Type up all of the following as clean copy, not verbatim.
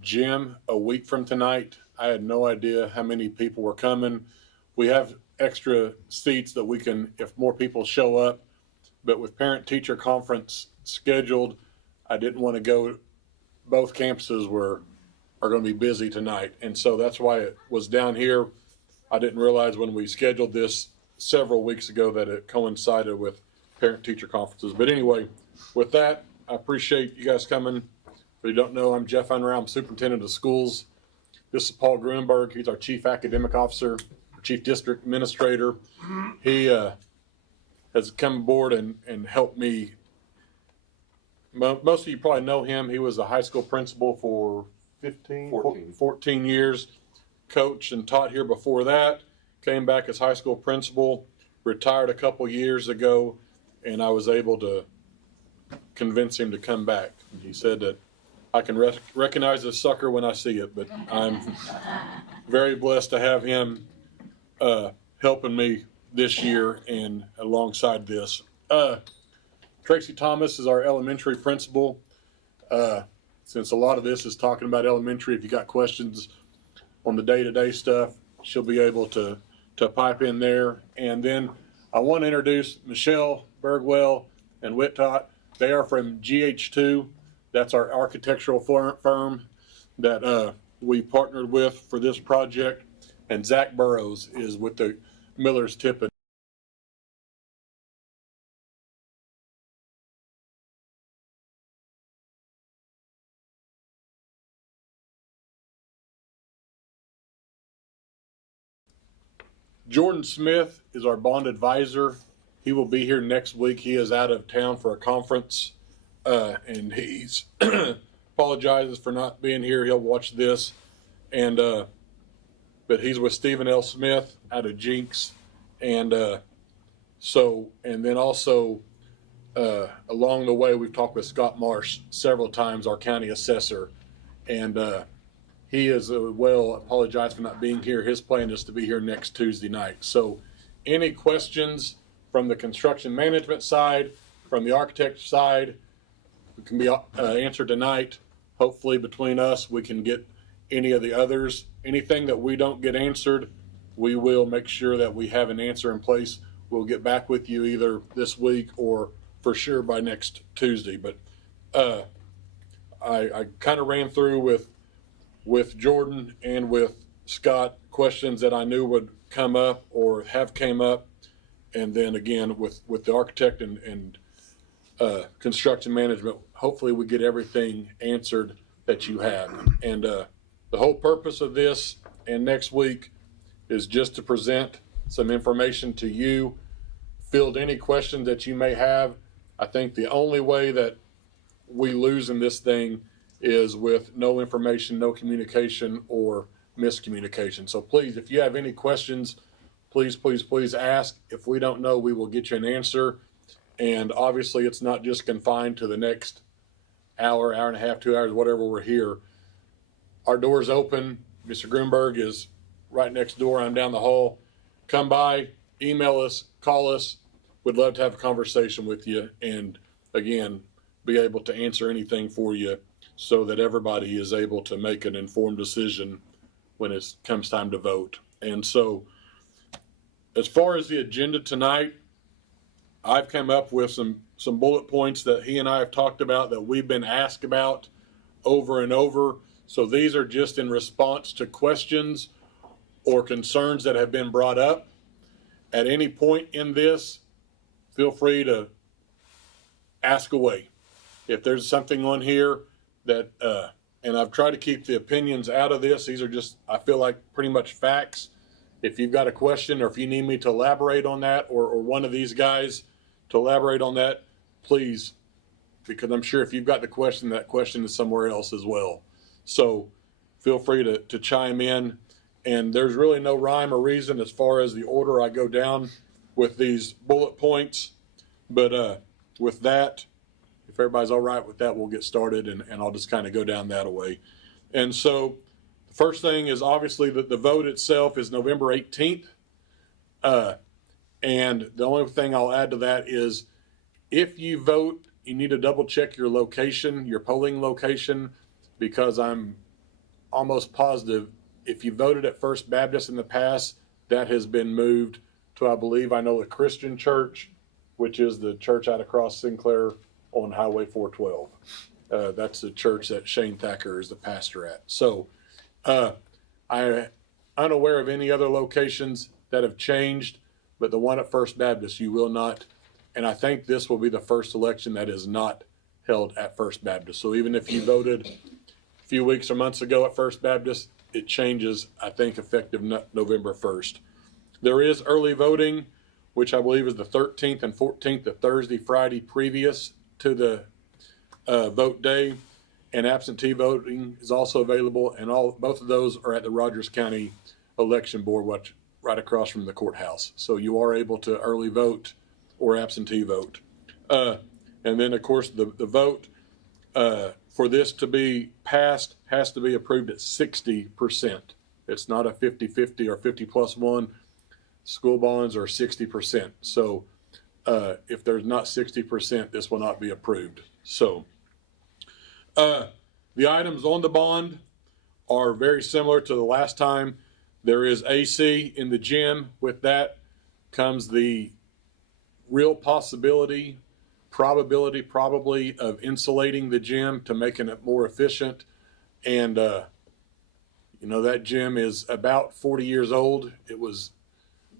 gym a week from tonight. I had no idea how many people were coming. We have extra seats that we can, if more people show up, but with parent-teacher conference scheduled, I didn't want to go. Both campuses are going to be busy tonight, and so that's why it was down here. I didn't realize when we scheduled this several weeks ago that it coincided with parent-teacher conferences. But anyway, with that, I appreciate you guys coming. If you don't know, I'm Jeff Unruh. I'm superintendent of schools. This is Paul Grunberg. He's our chief academic officer, chief district administrator. He has come aboard and helped me. Most of you probably know him. He was a high school principal for 14 years, coached and taught here before that, came back as high school principal, retired a couple years ago, and I was able to convince him to come back. He said that I can recognize a sucker when I see it, but I'm very blessed to have him helping me this year and alongside this. Tracy Thomas is our elementary principal. Since a lot of this is talking about elementary, if you got questions on the day-to-day stuff, she'll be able to pipe in there. And then I want to introduce Michelle Bergwell and Whittot. They are from GH2. That's our architectural firm that we partnered with for this project. And Zach Burrows is with the Miller's Tippin. Jordan Smith is our bond advisor. He will be here next week. He is out of town for a conference, and he's apologizes for not being here. He'll watch this, and but he's with Stephen L. Smith out of Jinx, and and then also along the way we've talked with Scott Marsh several times, our county assessor, and he is apologize for not being here. His plan is to be here next Tuesday night. So any questions from the construction management side, from the architect side, can be answered tonight. Hopefully between us, we can get any of the others. Anything that we don't get answered, we will make sure that we have an answer in place. We'll get back with you either this week or for sure by next Tuesday. But I kind of ran through with Jordan and with Scott questions that I knew would come up or have came up, and then again with the architect and construction management, hopefully we get everything answered that you have. And the whole purpose of this and next week is just to present some information to you, field any questions that you may have. I think the only way that we lose in this thing is with no information, no communication, or miscommunication. So please, if you have any questions, please ask. If we don't know, we will get you an answer. And obviously it's not just confined to the next hour, hour and a half, 2 hours, whatever we're here. Our door's open. Mr. Grunberg is right next door. I'm down the hall. Come by, email us, call us. We'd love to have a conversation with you and again, be able to answer anything for you so that everybody is able to make an informed decision when it comes time to vote. And so as far as the agenda tonight, I've come up with some bullet points that he and I have talked about that we've been asked about over and over. So these are just in response to questions or concerns that have been brought up. At any point in this, feel free to ask away. If there's something on here that, and I've tried to keep the opinions out of this. These are just, I feel like, pretty much facts. If you've got a question or if you need me to elaborate on that or one of these guys to elaborate on that, please, because I'm sure if you've got the question, that question is somewhere else as well. So feel free to chime in. And there's really no rhyme or reason as far as the order I go down with these bullet points. But with that, if everybody's all right with that, we'll get started, and I'll just kind of go down that way. And so the first thing is obviously that the vote itself is November 18th. And the only thing I'll add to that is if you vote, you need to double check your location, your polling location. because I'm almost positive if you voted at First Baptist in the past, that has been moved to, I believe, Inola Christian Church, which is the church out across Sinclair on Highway 412. That's the church that Shane Thacker is the pastor at. So I'm unaware of any other locations that have changed, but the one at First Baptist, you will not. And I think this will be the first election that is not held at First Baptist. So even if you voted a few weeks or months ago at First Baptist, it changes, I think, effective November 1st. There is early voting, which I believe is the 13th and 14th, the Thursday, Friday previous to the vote day, and absentee voting is also available, and both of those are at the Rogers County Election Board, which right across from the courthouse. So you are able to early vote or absentee vote. And then, of course, the vote for this to be passed has to be approved at 60%. It's not a 50-50 or 50+1. School bonds are 60%. So if there's not 60%, this will not be approved. So the items on the bond are very similar to the last time. There is AC in the gym. With that comes the real probability of insulating the gym to making it more efficient. And that gym is about 40 years old.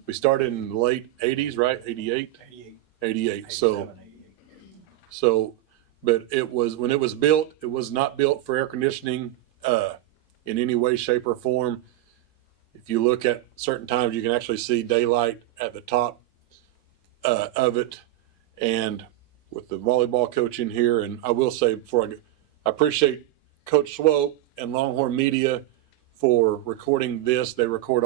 We started in the late 80s, right? 88? 88. So, but when it was built, it was not built for air conditioning in any way, shape, or form. If you look at certain times, you can actually see daylight at the top of it. And with the volleyball coach in here, and I will say I appreciate Coach Swope and Longhorn Media for recording this. They record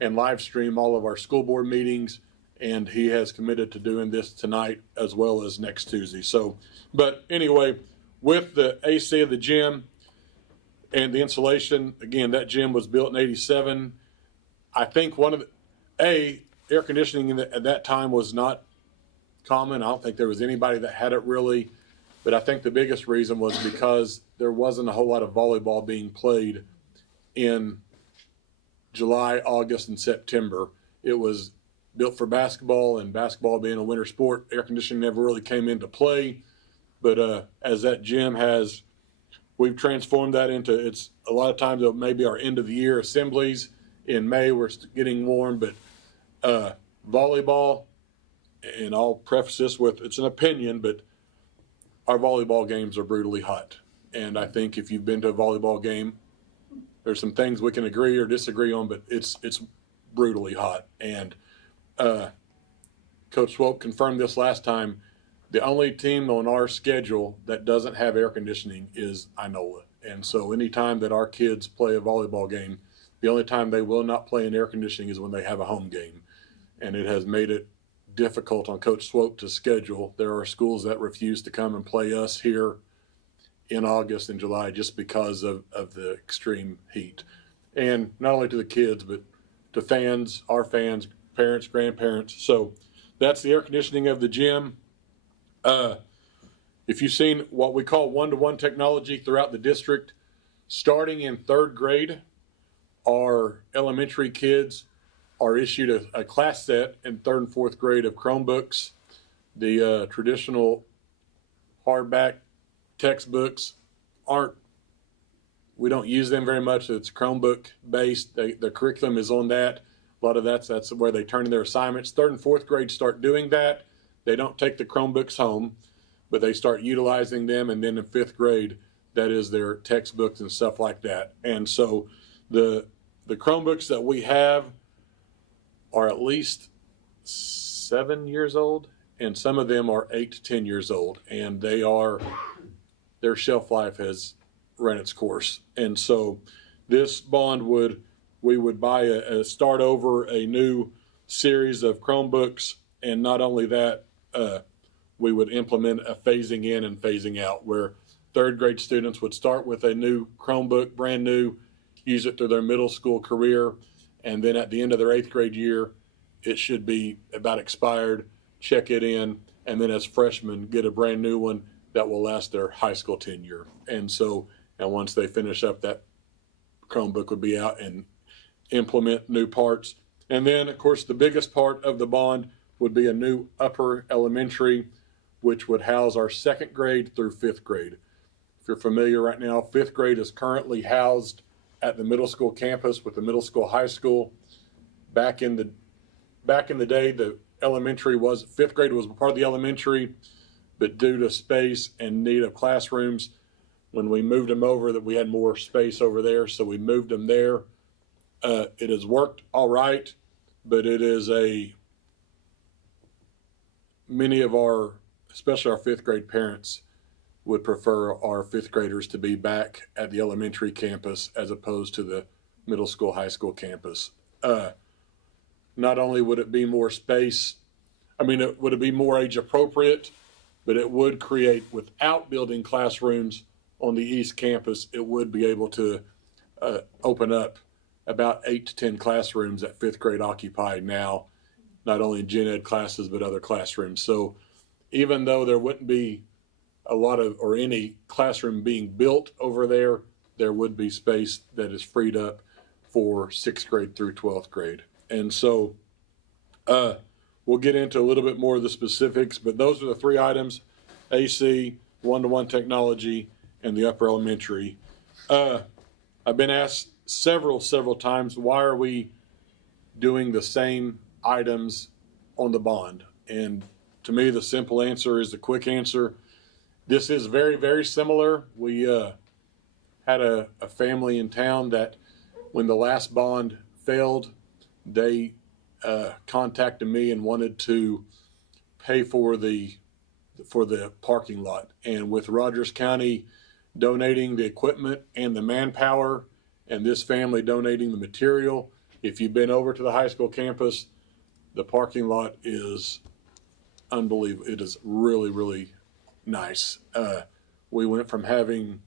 and live stream all of our school board meetings, and he has committed to doing this tonight as well as next Tuesday. So, but anyway, with the AC of the gym and the insulation, again, that gym was built in 87. I think air conditioning at that time was not common. I don't think there was anybody that had it really, but I think the biggest reason was because there wasn't a whole lot of volleyball being played in July, August, and September. It was built for basketball, and basketball being a winter sport, air conditioning never really came into play. But as that gym we've transformed that into, it's a lot of times maybe our end of the year assemblies in May, we're getting warm, but volleyball, and I'll preface this with, it's an opinion, but our volleyball games are brutally hot. And I think if you've been to a volleyball game, there's some things we can agree or disagree on, but it's brutally hot. And Coach Swope confirmed this last time. The only team on our schedule that doesn't have air conditioning is Inola. And so anytime that our kids play a volleyball game, the only time they will not play in air conditioning is when they have a home game. And it has made it difficult on Coach Swope to schedule. There are schools that refuse to come and play us here in August and July just because of the extreme heat. And not only to the kids, but to fans, our fans, parents, grandparents. So that's the air conditioning of the gym. If you've seen what we call one-to-one technology throughout the district, starting in third grade, our elementary kids are issued a class set in third and fourth grade of Chromebooks. The traditional hardback textbooks we don't use them very much. It's Chromebook based. The curriculum is on that. A lot of that's where they turn in their assignments. Third and fourth grade start doing that. They don't take the Chromebooks home, but they start utilizing them. And then in fifth grade, that is their textbooks and stuff like that. And so the Chromebooks that we have are at least 7 years old, and some of them are 8 to 10 years old, and their shelf life has run its course. And so this bond we would buy start over a new series of Chromebooks, and not only that, we would implement a phasing in and phasing out, where third grade students would start with a new Chromebook, brand new, use it through their middle school career, and then at the end of their 8th grade year, it should be about expired, check it in, and then as freshmen, get a brand new one that will last their high school tenure. And so And once they finish up, that Chromebook would be out and implement new parts. And then, of course, the biggest part of the bond would be a new upper elementary, which would house our 2nd grade through 5th grade. If you're familiar right now, 5th grade is currently housed at the middle school campus with the middle school, high school. Back in the day, the elementary was, 5th grade was part of the elementary, but due to space and need of classrooms, when we moved them over, that we had more space over there, so we moved them there. It has worked all right, but it is many of our, especially our 5th grade parents, would prefer our 5th graders to be back at the elementary campus as opposed to the middle school, high school campus. Not only would it be more space, would it be more age appropriate, but it would create, without building classrooms on the East campus, it would be able to open up about 8 to 10 classrooms that 5th grade occupy now, not only in gen ed classes, but other classrooms. So even though there wouldn't be a lot of, or any classroom being built over there, there would be space that is freed up for 6th grade through 12th grade. And so we'll get into a little bit more of the specifics, but those are the 3 items: AC, one-to-one technology, and the upper elementary. I've been asked several times, why are we doing the same items on the bond? And to me, the simple answer is the quick answer. This is very, very similar. We had a family in town that, when the last bond failed, they contacted me and wanted to pay for the parking lot. And with Rogers County donating the equipment and the manpower, and this family donating the material, if you've been over to the high school campus, the parking lot is unbelievable. It is really, really nice. We went from having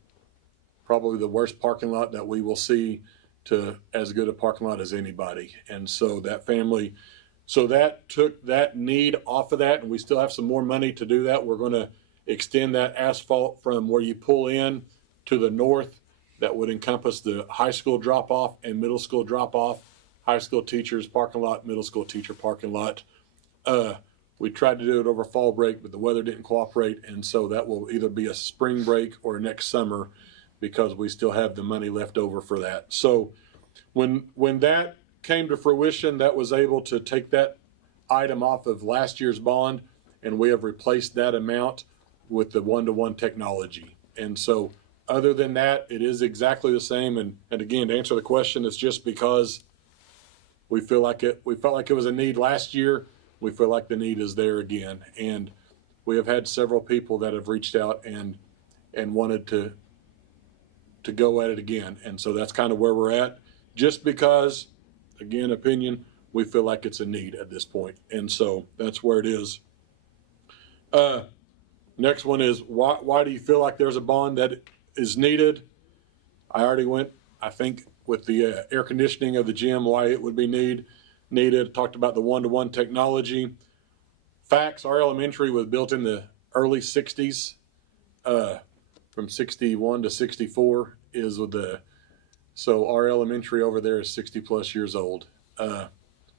probably the worst parking lot that we will see to as good a parking lot as anybody. And so that family, so that took that need off of that, and we still have some more money to do that. We're going to extend that asphalt from where you pull in to the north. That would encompass the high school drop-off and middle school drop-off, high school teachers parking lot, middle school teacher parking lot. We tried to do it over fall break, but the weather didn't cooperate, and so that will either be a spring break or next summer, because we still have the money left over for that. So when that came to fruition, that was able to take that item off of last year's bond, and we have replaced that amount with the one-to-one technology. And so other than that, it is exactly the same. And again, to answer the question, it's just because we felt like it was a need last year. We feel like the need is there again. And we have had several people that have reached out and wanted to go at it again. And so that's kind of where we're at, just because, again, opinion, we feel like it's a need at this point. And so that's where it is. Next one is, why do you feel like there's a bond that is needed? I already went, I think, with the air conditioning of the gym, why it would be needed. Talked about the one-to-one technology. Facts, our elementary was built in the early 60s. From 61 to 64 is so our elementary over there is 60 plus years old.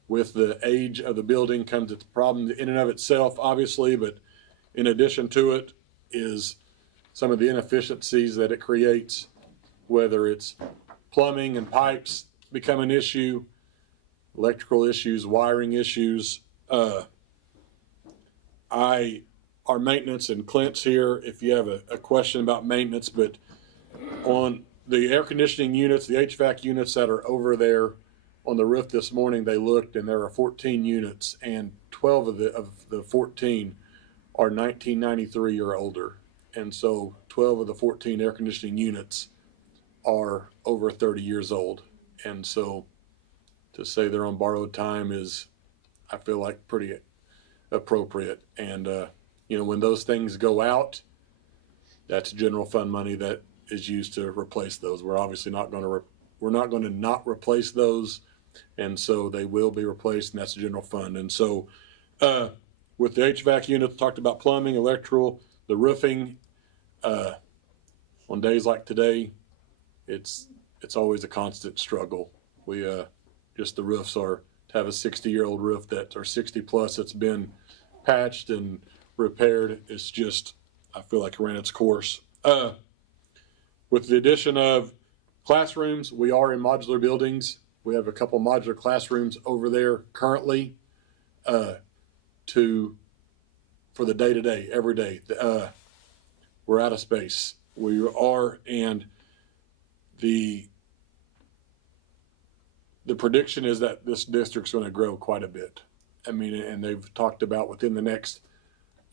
With the age of the building comes its problem in and of itself, obviously, but in addition to it is some of the inefficiencies that it creates, whether it's plumbing and pipes become an issue, electrical issues, wiring issues. Our maintenance, and Clint's here if you have a question about maintenance, but on the air conditioning units, the HVAC units that are over there on the roof this morning, they looked, and there are 14 units, and 12 of the 14 are 1993 or older. And so 12 of the 14 air conditioning units are over 30 years old. And so to say they're on borrowed time is, I feel like, pretty appropriate. And, when those things go out, that's general fund money that is used to replace those. We're obviously not going to not replace those. And so they will be replaced, and that's general fund. And so with the HVAC units, talked about plumbing, electrical, the roofing, on days like today, it's always a constant struggle. We just the roofs are, to have a 60-year-old roof that, or 60 plus, that's been patched and repaired, it's just, I feel like it ran its course. With the addition of classrooms, we are in modular buildings. We have a couple modular classrooms over there currently for the day-to-day, every day. We're out of space. We are, and the prediction is that this district's going to grow quite a bit. I mean, and they've talked about within the next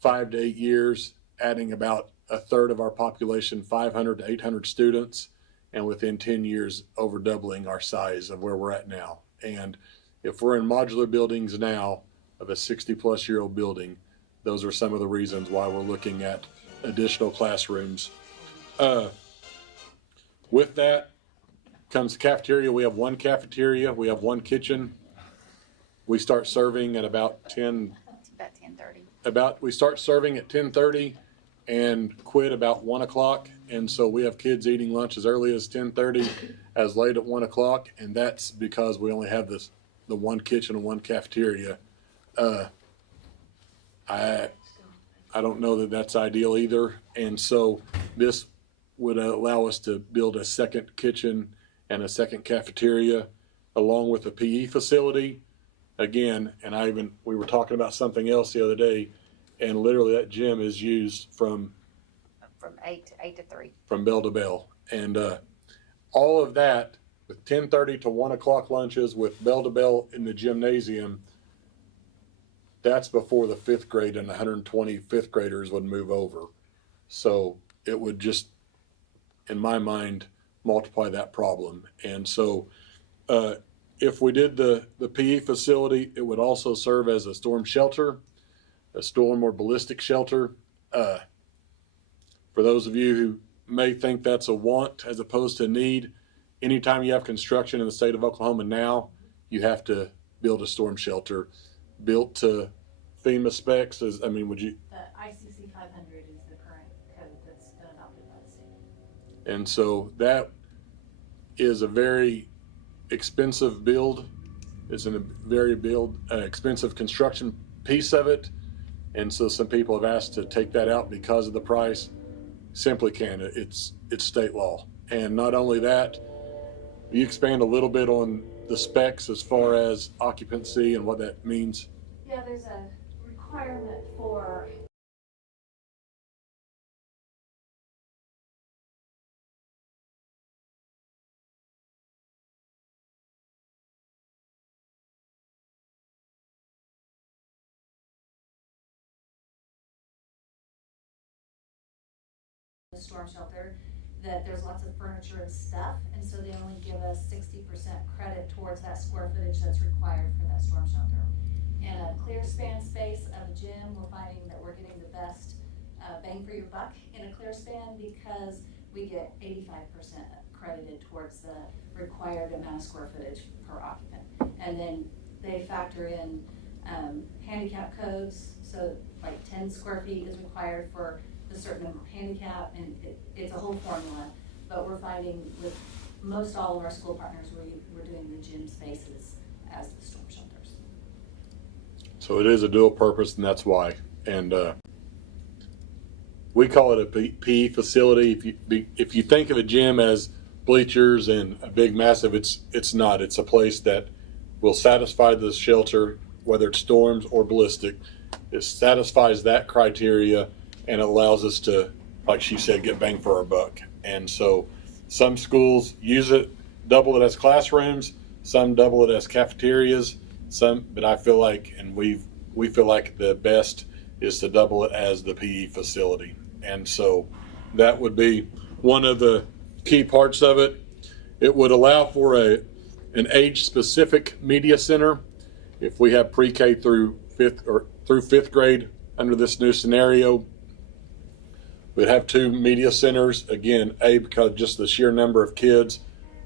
5 to 8 years, adding about a third of our population, 500 to 800 students, and within 10 years, over doubling our size of where we're at now. And if we're in modular buildings now of a 60-plus-year-old building, those are some of the reasons why we're looking at additional classrooms. With that comes the cafeteria. We have one cafeteria. We have one kitchen. We start serving at about 10. About 10:30. We start serving at 10:30 and quit about 1 o'clock. And so we have kids eating lunch as early as 10:30, as late at 1 o'clock. And that's because we only have the one kitchen and one cafeteria. I don't know that that's ideal either. And so this would allow us to build a second kitchen and a second cafeteria along with a PE facility. Again, and we were talking about something else the other day, and literally that gym is used from 8 to 3. From bell to bell. And all of that with 10:30 to 1 o'clock lunches with bell to bell in the gymnasium, that's before the fifth grade and 120 fifth graders would move over. So it would just, in my mind, multiply that problem. And so if we did the PE facility, it would also serve as a storm shelter, a storm or ballistic shelter. For those of you who may think that's a want as opposed to a need, anytime you have construction in the state of Oklahoma now, you have to build a storm shelter built to FEMA specs. Would you? The ICC 500 is the current code that's been adopted by the state. And so that is a very expensive build. It's a very expensive construction piece of it. And so some people have asked to take that out because of the price. Simply can't. It's state law. And not only that, you expand a little bit on the specs as far as occupancy and what that means. Yeah, there's a requirement for the storm shelter, that there's lots of furniture and stuff, and so they only give us 60% credit towards that square footage that's required for that storm shelter. In a clear span space of a gym, we're finding that we're getting the best bang for your buck in a clear span because we get 85% credited towards the required amount of square footage per occupant. And then they factor in handicap codes, so like 10 square feet is required for a certain handicap, and it's a whole formula. But we're finding with most all of our school partners, we're doing the gym spaces as the storm shelters. So it is a dual purpose, and that's why. And we call it a PE facility. If you think of a gym as bleachers and a big massive, it's not. It's a place that will satisfy the shelter, whether it's storms or ballistic. It satisfies that criteria, and it allows us to, like she said, get bang for our buck. And so some schools use it, double it as classrooms, some double it as cafeterias, but I feel like, and we feel like the best is to double it as the PE facility. And so that would be one of the key parts of it. It would allow for an age-specific media center. If we have pre-K through fifth grade under this new scenario, we'd have 2 media centers. Again, because just the sheer number of kids,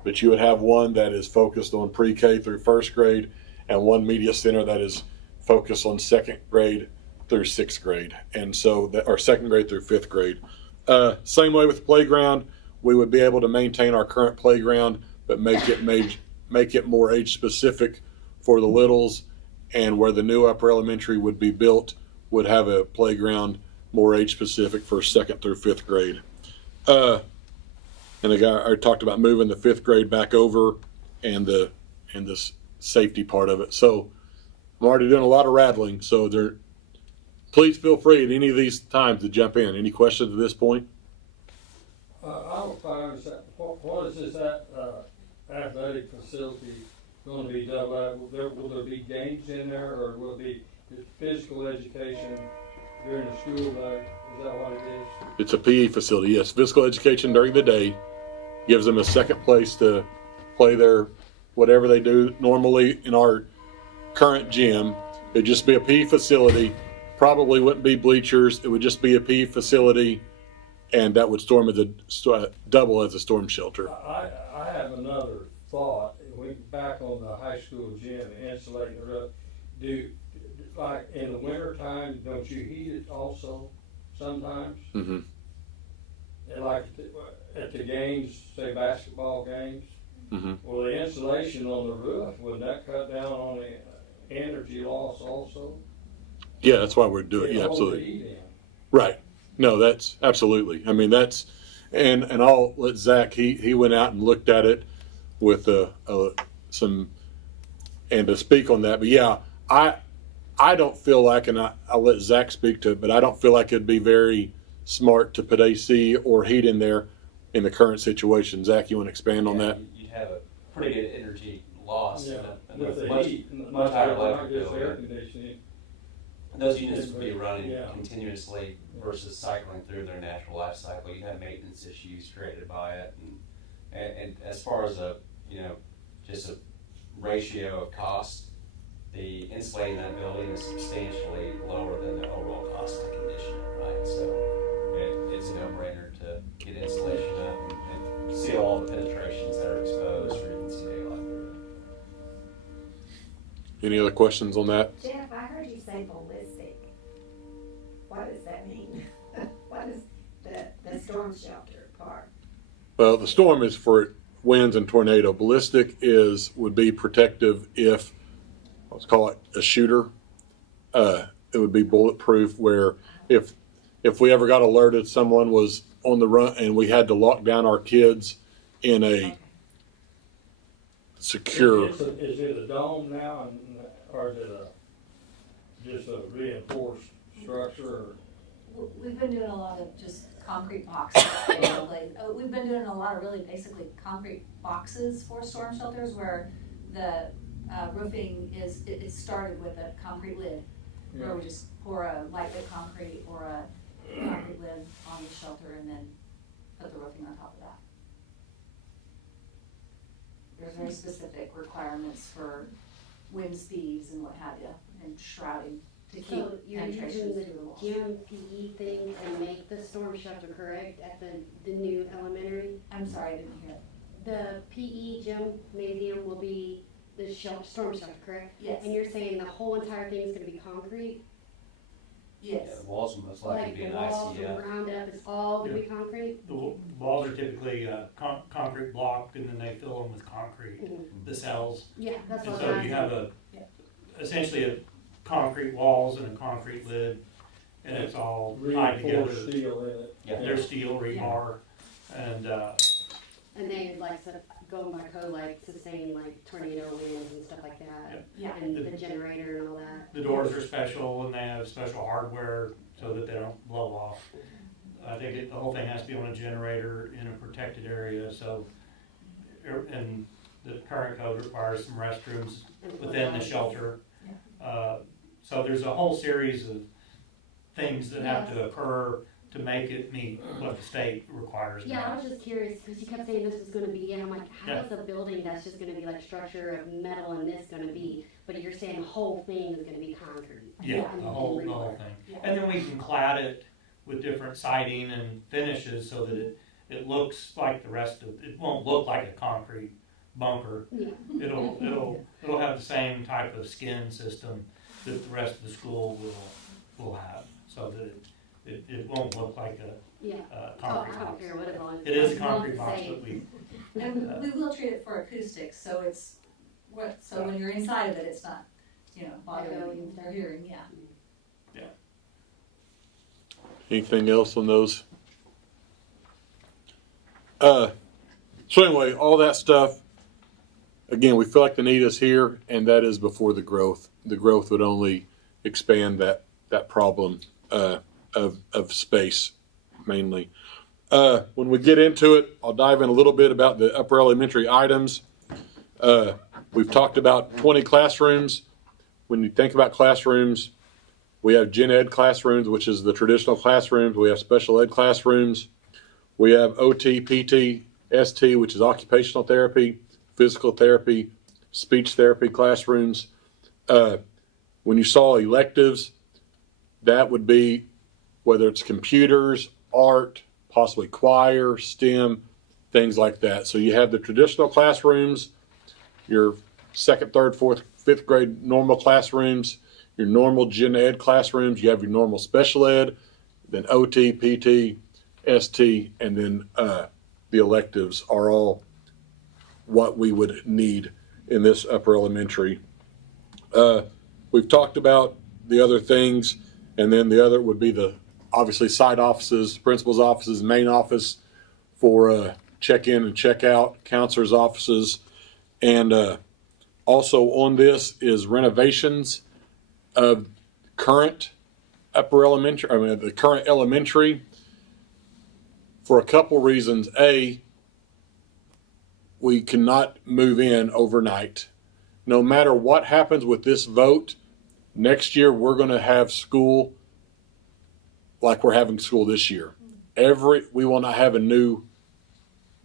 but you would have one that is focused on pre-K through first grade, and one media center that is focused on second grade through sixth grade, and so or second grade through fifth grade. Same way with the playground. we would be able to maintain our current playground, but make it more age specific for the littles, and where the new upper elementary would be built would have a playground more age specific for 2nd through 5th grade. And I talked about moving the 5th grade back over and the safety part of it. So I'm already doing a lot of rattling. So please feel free at any of these times to jump in. Any questions at this point? I don't quite understand, what is this, athletic facility gonna be done by? Will there be games in there, or will it be physical education during the school day? Is that what it is? It's a PE facility, yes. Physical education during the day gives them a second place to play their whatever they do normally in our current gym. It'd just be a PE facility. Probably wouldn't be bleachers. It would just be a PE facility, and that would double as a storm shelter. I have another thought. Back on the high school gym, insulating the roof. Like in the winter time, don't you heat it also sometimes? Mm-hmm. And like at the games, say basketball games, Mm-hmm. well, the insulation on the roof, wouldn't that cut down on the energy loss also? Yeah, that's why we're doing it. Yeah, Hold the absolutely. heat in. Right. No, that's absolutely. I mean, and I'll let Zach. He went out and looked at it with some, and to speak on that. But yeah, I don't feel like, and I'll let Zach speak to it, but I don't feel like it'd be very smart to put AC or heat in there in the current situation. Zach, you want to expand on that? You'd have a pretty good energy loss Yeah, and with the much, heat, much higher not electric just bill. air conditioning. Those units would be running Yeah. continuously versus cycling through their natural life cycle. You'd have maintenance issues created by it, and as far as just a ratio of cost, the insulating that building is substantially lower than the overall cost to condition it, right? So it's a no-brainer to get insulation up and seal all the penetrations that are exposed where you can see daylight through it. Any other questions on that? Jeff, I heard you say ballistic. What does that mean? What is the storm shelter part? Well, the storm is for winds and tornado. Ballistic would be protective if, let's call it a shooter. It would be bulletproof, where if we ever got alerted someone was on the run and we had to lock down our kids in a secure. Is it a dome now, or is it just a reinforced structure? We've been doing a lot of just concrete boxes, basically. We've been doing a lot of really basically concrete boxes for storm shelters where the roofing it started with a concrete lid, where we just pour a lightweight concrete or a concrete lid on the shelter and then put the roofing on top of that. There's very specific requirements for wind speeds and what have you, and shrouding to keep So you're penetrations using through the walls. the gym PE thing to make the storm shelter correct at the new elementary? I'm sorry, I didn't hear it. The PE gymnasium will be the storm shelter, correct? Yes. And you're saying the whole entire thing is gonna be concrete? Yes. Yeah, the walls will most likely Like be the an walls from ICF. ground up is all gonna be concrete? The walls are typically concrete block, and then they fill them with concrete, Mhm. the cells. Yeah, that's And what so I'm you asking. have Yeah. essentially a concrete walls and a concrete lid, and it's all tied Reinforced together. steel in it. Yeah. There's steel rebar, and And they like sort of going by code, like sustain like tornado winds and stuff like that. Yeah. And the generator and all that. the doors are special, and they have special hardware so that they don't blow off. I think the whole thing has to be on a generator in a protected area, so, and the current code requires some restrooms within the shelter. So there's a whole series of things that have to occur to make it meet what the state requires. Yeah, I was just curious, because you kept saying this was gonna be, and I'm like, how Yeah. is a building that's just gonna be like structure of metal and this gonna be? But you're saying the whole thing is gonna be concrete. Yeah, And the whole rebar. thing. Yeah. And then we can clad it with different siding and finishes so that it looks like the rest of, it won't look like a concrete bunker. Yeah. It'll have the same type of skin system that the rest of the school will have, so that it won't look like Yeah. a Oh, I concrete don't box. care what it was. It is a As long as concrete it's box, safe. but we, And we will treat it for acoustics, so it's, so when you're inside of it, it's not, bothering your hearing, yeah. Anything else on those? So anyway, all that stuff, again, we feel like the need is here, and that is before the growth. The growth would only expand that problem of space, mainly. When we get into it, I'll dive in a little bit about the upper elementary items. We've talked about 20 classrooms. When you think about classrooms, we have gen ed classrooms, which is the traditional classrooms. We have special ed classrooms. We have OT, PT, ST, which is occupational therapy, physical therapy, speech therapy classrooms. When you saw electives, that would be whether it's computers, art, possibly choir, STEM, things like that. So you have the traditional classrooms, your second, third, fourth, fifth grade normal classrooms, your normal gen ed classrooms, you have your normal special ed, then OT, PT, ST, and then the electives are all what we would need in this upper elementary. We've talked about the other things, and then the other would be the obviously side offices, principal's offices, main office for check-in and check-out, counselor's offices, and also on this is renovations of current upper elementary, the current elementary, for a couple reasons. A, we cannot move in overnight. No matter what happens with this vote, next year we're going to have school like we're having school this year. We will not have a new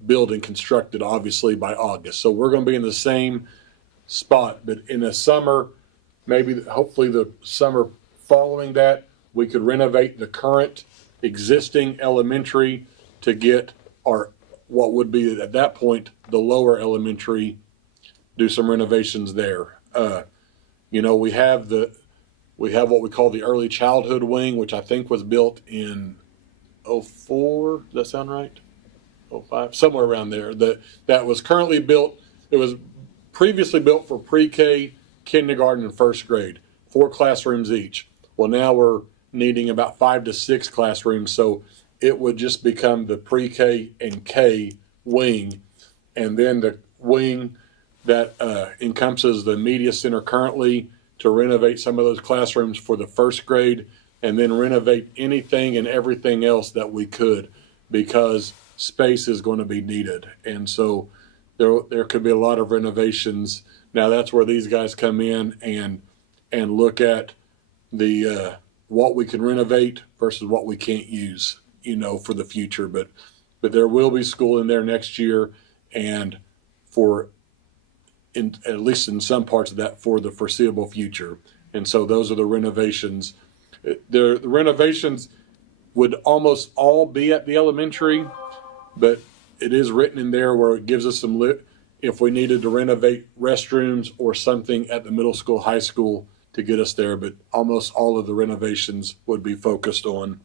building constructed, obviously, by August. So we're going to be in the same spot. But in the summer, maybe, hopefully the summer following that, we could renovate the current existing elementary to get our, what would be at that point, the lower elementary, do some renovations there. We have what we call the early childhood wing, which I think was built in 04. Does that sound right? 05, somewhere around there. That was currently built. It was previously built for pre-K, kindergarten, and first grade, 4 classrooms each. Well, now we're needing about 5 to 6 classrooms, so it would just become the pre-K and K wing, and then the wing that encompasses the media center currently, to renovate some of those classrooms for the first grade, and then renovate anything and everything else that we could, because space is going to be needed. And so there could be a lot of renovations. Now that's where these guys come in and look at the what we can renovate versus what we can't use, for the future. But there will be school in there next year, and at least in some parts of that, for the foreseeable future. And so those are the renovations. The renovations would almost all be at the elementary, but it is written in there where it gives us some if we needed to renovate restrooms or something at the middle school, high school to get us there. But almost all of the renovations would be focused on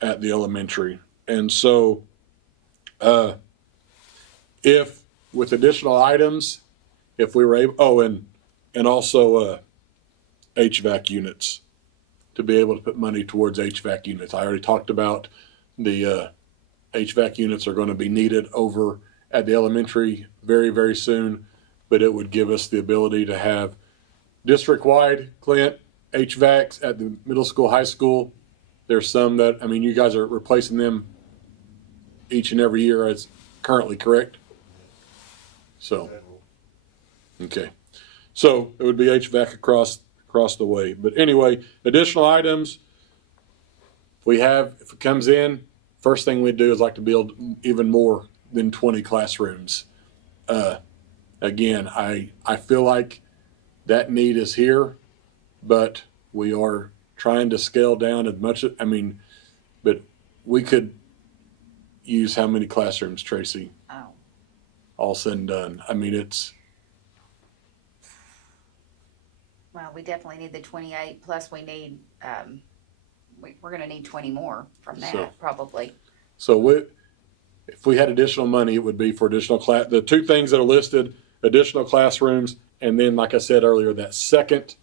at the elementary. And so if with additional items, if we were able, and also HVAC units, to be able to put money towards HVAC units. I already talked about the HVAC units are going to be needed over at the elementary very, very soon, but it would give us the ability to have district-wide, Clint, HVACs at the middle school, high school. There's some that, you guys are replacing them each and every year as currently, correct? So, okay. So it would be HVAC across the way. But anyway, additional items if it comes in, first thing we do is like to build even more than 20 classrooms. Again, I feel like that need is here, but we are trying to scale down as much, but we could use how many classrooms, Tracy? Oh, All said and done. well, we definitely need the 28, plus we need, we're gonna need 20 more from So- that, probably. So if we had additional money, it would be for additional class, the two things that are listed, additional classrooms, and then, like I said earlier, that second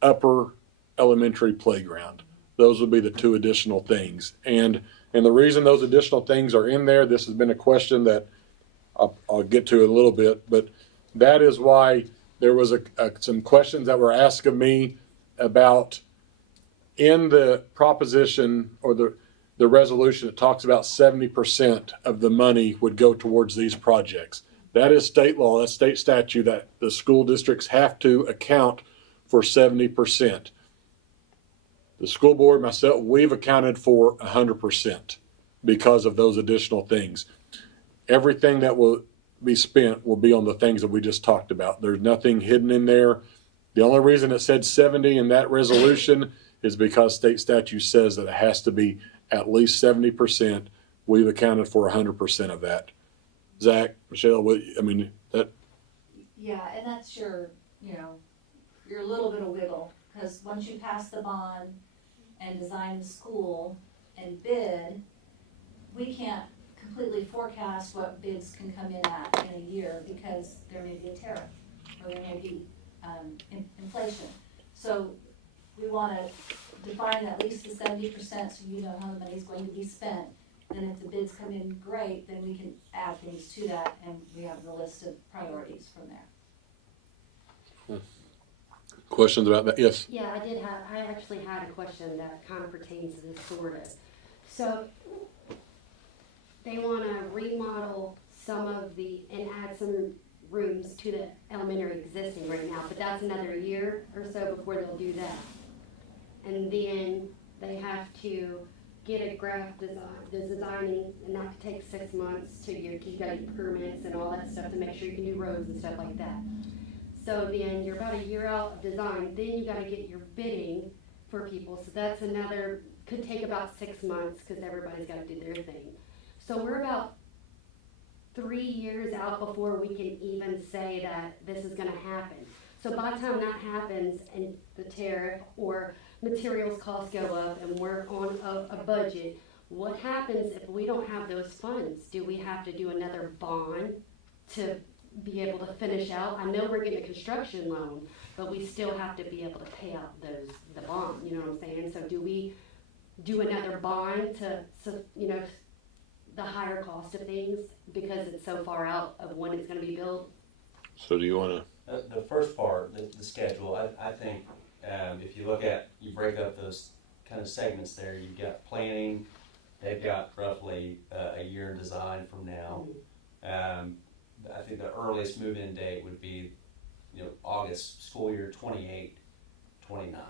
upper elementary playground. Those would be the two additional things. And the reason those additional things are in there, this has been a question that I'll get to in a little bit, but that is why there was some questions that were asked of me about in the proposition or the resolution, it talks about 70% of the money would go towards these projects. That is state law, that's state statute, that the school districts have to account for 70%. The school board, myself, we've accounted for 100% because of those additional things. Everything that will be spent will be on the things that we just talked about. There's nothing hidden in there. The only reason it said 70 in that resolution is because state statute says that it has to be at least 70%. We've accounted for 100% of that. Zach, Michelle, Yeah, and that's your little bit of wiggle, because once you pass the bond and design the school and bid, we can't completely forecast what bids can come in at in a year, because there may be a tariff, or there may be, inflation. So we wanna define at least the 70%, so you know how the money's going to be spent. And if the bids come in great, then we can add things to that, and we have the list of priorities from there. questions about that? Yes. Yeah, I actually had a question that kind of pertains to this sort of. So, they wanna remodel some of and add some rooms to the elementary existing right now, but that's another year or so before they'll do that. And then they have to get a graph designing, and that could take 6 months to a year, 'cause you gotta get permits and all that stuff to make sure you can do roads and stuff like that. So then you're about a year out of design, then you gotta get your bidding for people, so that's could take about 6 months, cause everybody's gotta do their thing. So we're about 3 years out before we can even say that this is gonna happen. So by the time that happens and the tariff or materials costs go up and we're on a budget, what happens if we don't have those funds? Do we have to do another bond to be able to finish out? I know we're getting a construction loan, but we still have to be able to pay out the bond, you know what I'm saying? So do we do another bond the higher cost of things because it's so far out of when it's gonna be built? So do you want to? The first part, the schedule, I think, if you break up those kind of segments there, you've got planning, they've got roughly a year in design from now. I think the earliest move-in date would be, August, school year 28, 29.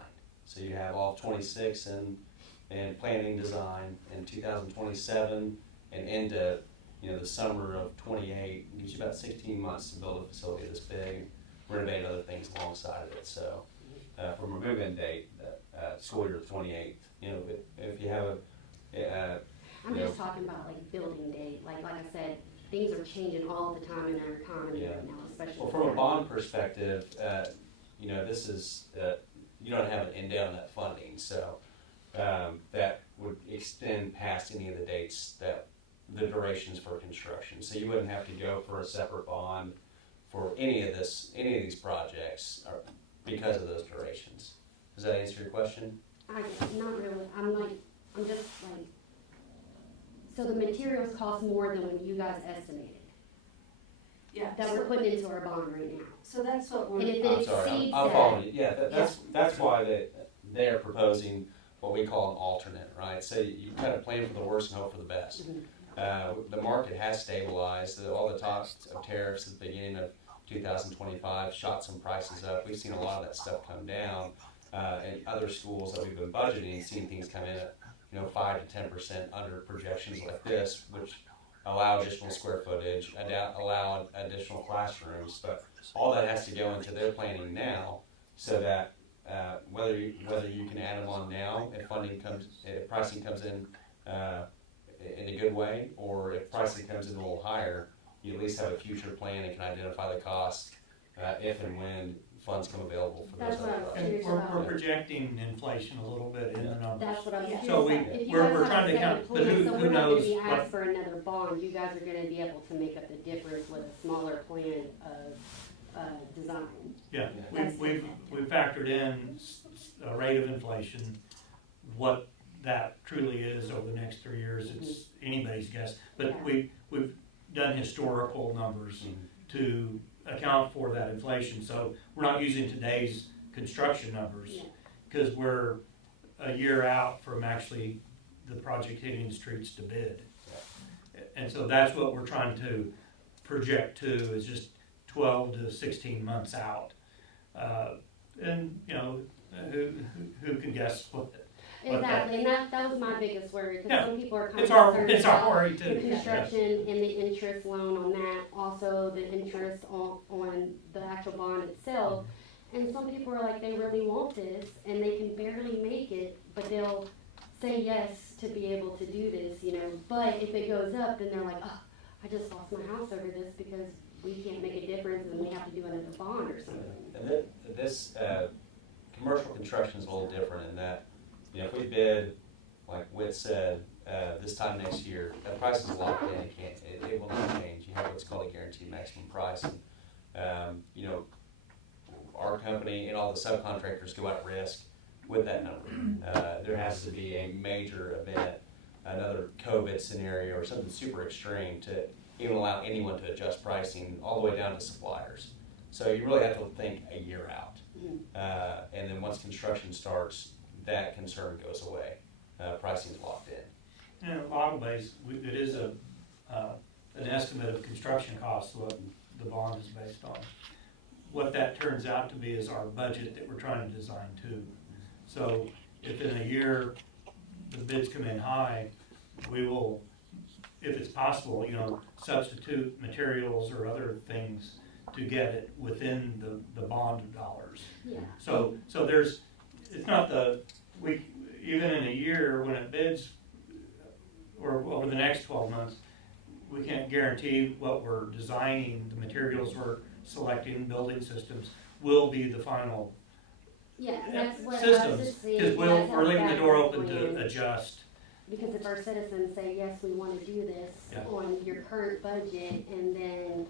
So you have all 26 and planning design in 2027 and into, the summer of 28. It gives you about 16 months to build a facility this big, renovate other things alongside of it. So from a move-in date, school year 28, if you have I'm just talking about like building date, like I said, things are changing all the time in our economy right now, especially. Well, from a bond perspective, this is, you don't have an end date on that funding, so that would extend past any of the dates the durations for construction. So you wouldn't have to go for a separate bond for any of these projects because of those durations. Does that answer your question? Not really. I'm just like, so the materials cost more than what you guys estimated Yeah. that we're putting into our bond right now. So that's what And we're, if I'm it sorry, exceeds I'm following that, you. Yeah, that's why they're proposing what we call an alternate, right? So you kind of plan for the worst and hope for the best. The market has stabilized. All the talks of tariffs at the beginning of 2025 shot some prices up. We've seen a lot of that stuff come down. And other schools that we've been budgeting, seen things come in at 5 to 10% under projections like this, which allow additional square footage, allow additional classrooms. But all that has to go into their planning now, so that whether you can add them on now if pricing comes in a good way, or if pricing comes in a little higher, you at least have a future plan and can identify the cost if and when funds come available for those That's what other I was projects. curious And we're about. projecting inflation a little bit in the numbers. That's what I was Yeah. curious So about. If you we're guys have trying a to second count, but plan, who so we're not gonna knows be what, asked for another bond, you guys are gonna be able to make up the difference with a smaller plan of, design. yeah, That's we've factored in a rate of inflation. What that truly is over the next 3 years, it's anybody's guess. But Yeah. we've done historical numbers to account for that inflation. So we're not using today's construction numbers Yeah. because we're a year out from actually the project hitting the streets to bid. And so that's what we're trying to project to, is just 12 to 16 months out. And, you know, who can guess what? Exactly, and that was my biggest worry, Yeah. because some people are kind of It's our concerned about worry the too. construction and the interest loan on that, also the interest on the actual bond itself. And some people are like, they really want this, and they can barely make it, but they'll say yes to be able to do this, you know. But if it goes up, then they're like, oh, I just lost my house over this because we can't make a difference and we have to do another bond or something. And this, commercial construction is a little different in that, you know, if we bid, like Whit said, this time next year, that price is locked in, it will not change. You have what's called a guaranteed maximum price. And, you know, our company and all the subcontractors go at risk with that number. There has to be a major event, another COVID scenario or something super extreme to even allow anyone to adjust pricing all the way down to suppliers. So you really have to think a year out. And then once construction starts, that concern goes away. Pricing's locked in. In a lot of ways, it is an estimate of construction costs, what the bond is based on. What that turns out to be is our budget that we're trying to design to. So if in a year the bids come in high, we will, if it's possible, you know, substitute materials or other things to get it within the bond dollars. Yeah. So it's not even in a year when it bids, or over the next 12 months, we can't guarantee what we're designing, the materials we're selecting, building systems, will be the final Yeah, that's what I systems. was just saying. Because you guys have we're leaving the door backup open to plans. adjust. Because if our citizens say, yes, we wanna do this Yeah. on your current budget, and then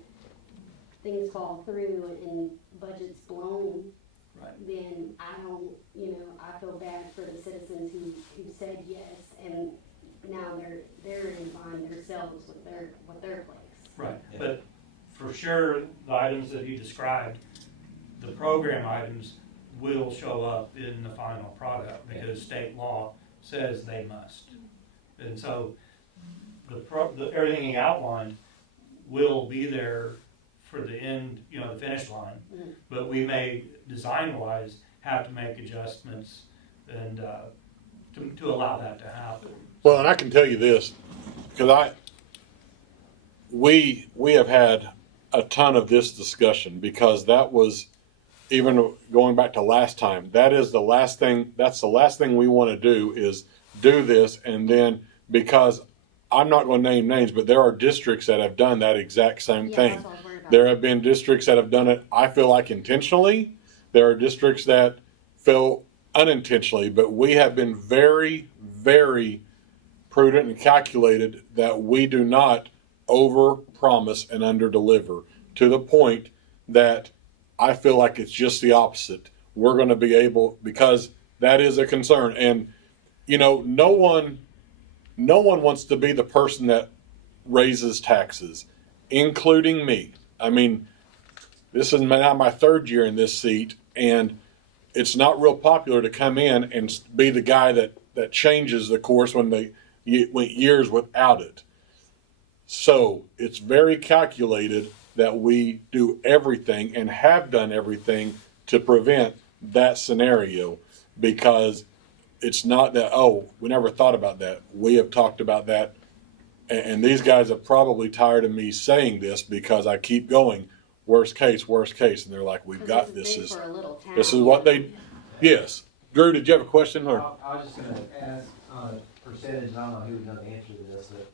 things fall through and budget's blown, Right. then I don't, I feel bad for the citizens who said yes, and now they're in line themselves with their place. Right, Yeah. but for sure, the items that you described, the program items will show up in the final product because state law says they must. And so everything you outlined will be there for the end, the finish line. Mhm. But we may, design-wise, have to make adjustments and to allow that to happen. Well, and I can tell you this, because we have had a ton of this discussion, because that was, even going back to last time, that's the last thing we want to do, is do this. And then, because I'm not going to name names, but there are districts that have done that exact same Yeah, thing. that's what I was worried about. There have been districts that have done it, I feel like, intentionally. There are districts that feel unintentionally, but we have been very, very prudent and calculated that we do not over promise and under deliver, to the point that I feel like it's just the opposite. We're going to be able, because that is a concern. And, no one wants to be the person that raises taxes, including me. I mean, this is now my third year in this seat, and it's not real popular to come in and be the guy that changes the course when they went years without it. So it's very calculated that we do everything and have done everything to prevent that scenario, because it's not that, oh, we never thought about that. We have talked about that. And these guys are probably tired of me saying this, because I keep going, worst case. And they're like, we've 'Cause got this this. is big for a little town. This is what yes. Drew, did you have a question? Or I was just gonna ask on a percentage, and I don't know who would know the answer to this, but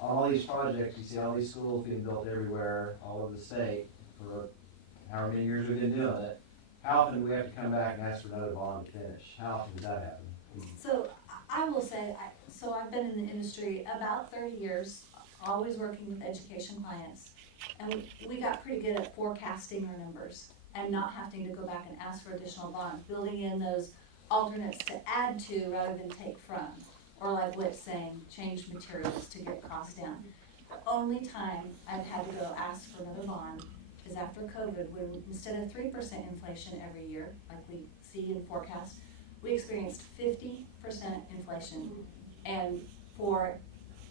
on all these projects, you see all these schools being built everywhere, all over the state, for however many years we've been doing it. how often do we have to come back and ask for another bond to finish? How often does that happen? So I will say, so I've been in the industry about 30 years, always working with education clients. And we got pretty good at forecasting our numbers and not having to go back and ask for additional bonds, building in those alternates to add to rather than take from. Or like Whit's saying, change materials to get costs down. The only time I've had to go ask for another bond is after COVID, when instead of 3% inflation every year, like we see in forecast, we experienced 50% inflation. And for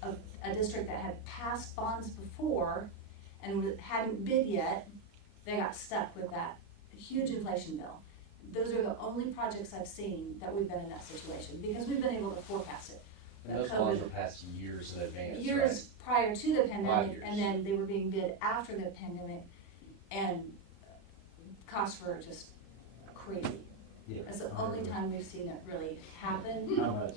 a district that had passed bonds before and hadn't bid yet, they got stuck with that huge inflation bill. Those are the only projects I've seen that we've been in that situation, because we've been able to forecast it. And those bonds were passed years in advance, right? Years prior to the 5 pandemic, years. and then they were being bid after the pandemic, and costs were just crazy. Yeah. That's the only time we've seen it really happen. How much,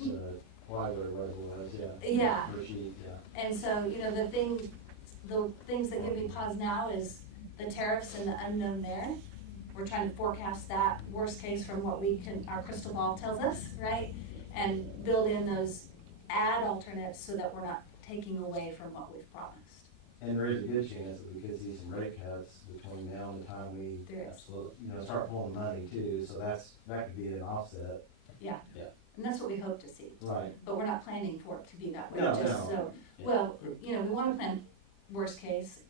plywood or whatever it was, yeah. Yeah. Per sheet, yeah. And so, you know, the things that give me pause now is the tariffs and the unknown there. We're trying to forecast that worst case from what our crystal ball tells us, right? And build in those alternates so that we're not taking away from what we've promised. And there is a good chance that we could see some rate cuts between now and the time we, There is. start pulling money too, so that could be an offset. Yeah. Yeah. And that's what we hope to see. Right. But we're not planning for it to be that way, No, just no. so, Yeah. well, you know, we wanna plan worst case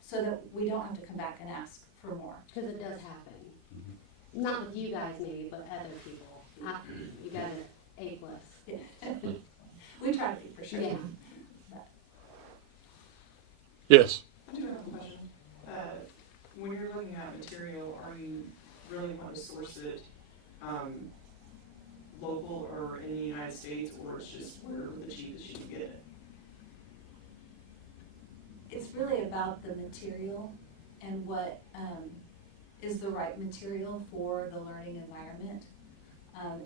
so that we don't have to come back and ask for more. Cause it does happen. Mhm. Not with you guys maybe, but other people. You got an A plus. Yeah. We try to be for sure. Yeah. Yes. I do have a question. When you're looking at material, are you really want to source it, local or in the United States, or it's just where the cheapest you can get it? It's really about the material and what is the right material for the learning environment.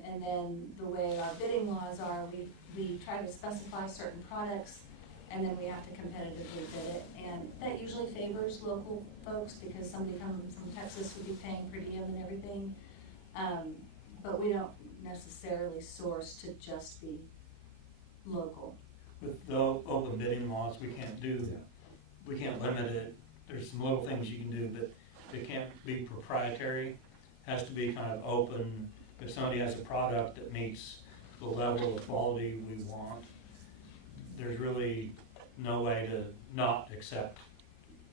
And then the way our bidding laws are, we try to specify certain products, and then we have to competitively bid it. And that usually favors local folks, because somebody coming from Texas would be paying per diem and everything. But we don't necessarily source to just be local. With the open bidding laws, we can't limit it. There's some little things you can do, but it can't be proprietary. Has to be kind of open. If somebody has a product that meets the level of quality we want, there's really no way to not accept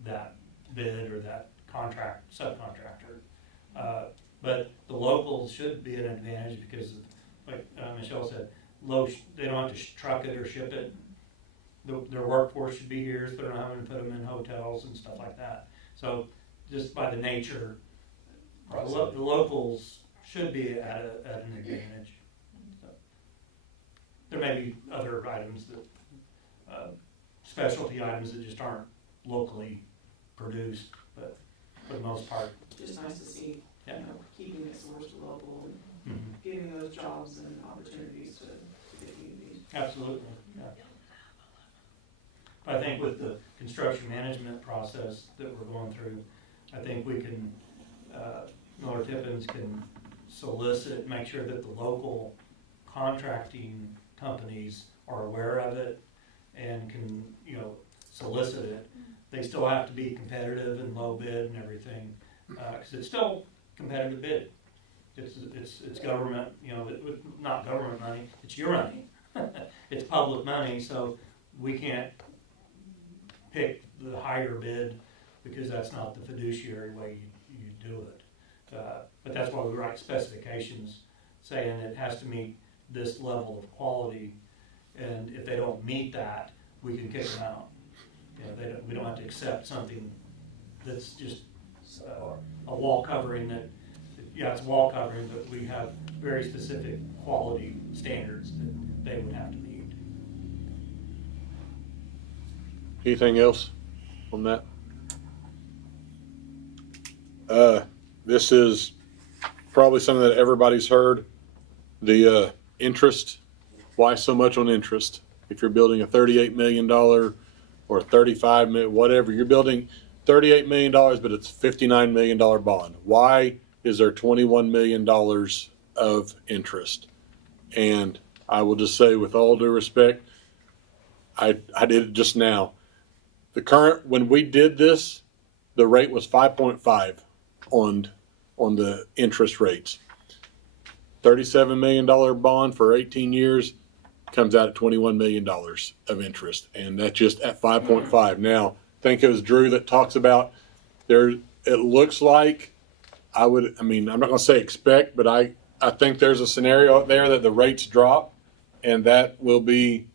that bid or that subcontractor. But the locals should be an advantage because, like Michelle said, they don't have to truck it or ship it. Their workforce should be here, so they're not having to put them in hotels and stuff like that. So just by the nature, the locals should be at an advantage. So, there may be other items that, specialty items that just aren't locally produced, but for the most part. Just nice to see, Yeah. keeping it sourced local and Mhm. giving those jobs and opportunities to the community. Absolutely, yeah. I think with the construction management process that we're going through, I think we can, Miller Tippins can solicit, make sure that the local contracting companies are aware of it and can, solicit it. They still have to be competitive and low bid and everything, cause it's still competitive bid. It's government, not government money, it's your money. It's public money, so we can't pick the higher bid because that's not the fiduciary way you do it. But that's why we write specifications saying it has to meet this level of quality, and if they don't meet that, we can kick them out. We don't have to accept something that's just a wall covering it's wall covering, but we have very specific quality standards that they would have to meet. Anything else on that? This is probably something that everybody's heard. The interest, why so much on interest? If you're building a $38 million or a $35 million, whatever, you're building $38 million, but it's $59 million bond. Why is there $21 million of interest. And I will just say, with all due respect, I did it just now. When we did this, the rate was 5.5 on the interest rates. $37 million bond for 18 years comes out at $21 million of interest. And that's just at 5.5. Now, I think it was Drew that talks about there, it looks like I'm not going to say expect, but I think there's a scenario out there that the rates drop, and that will be,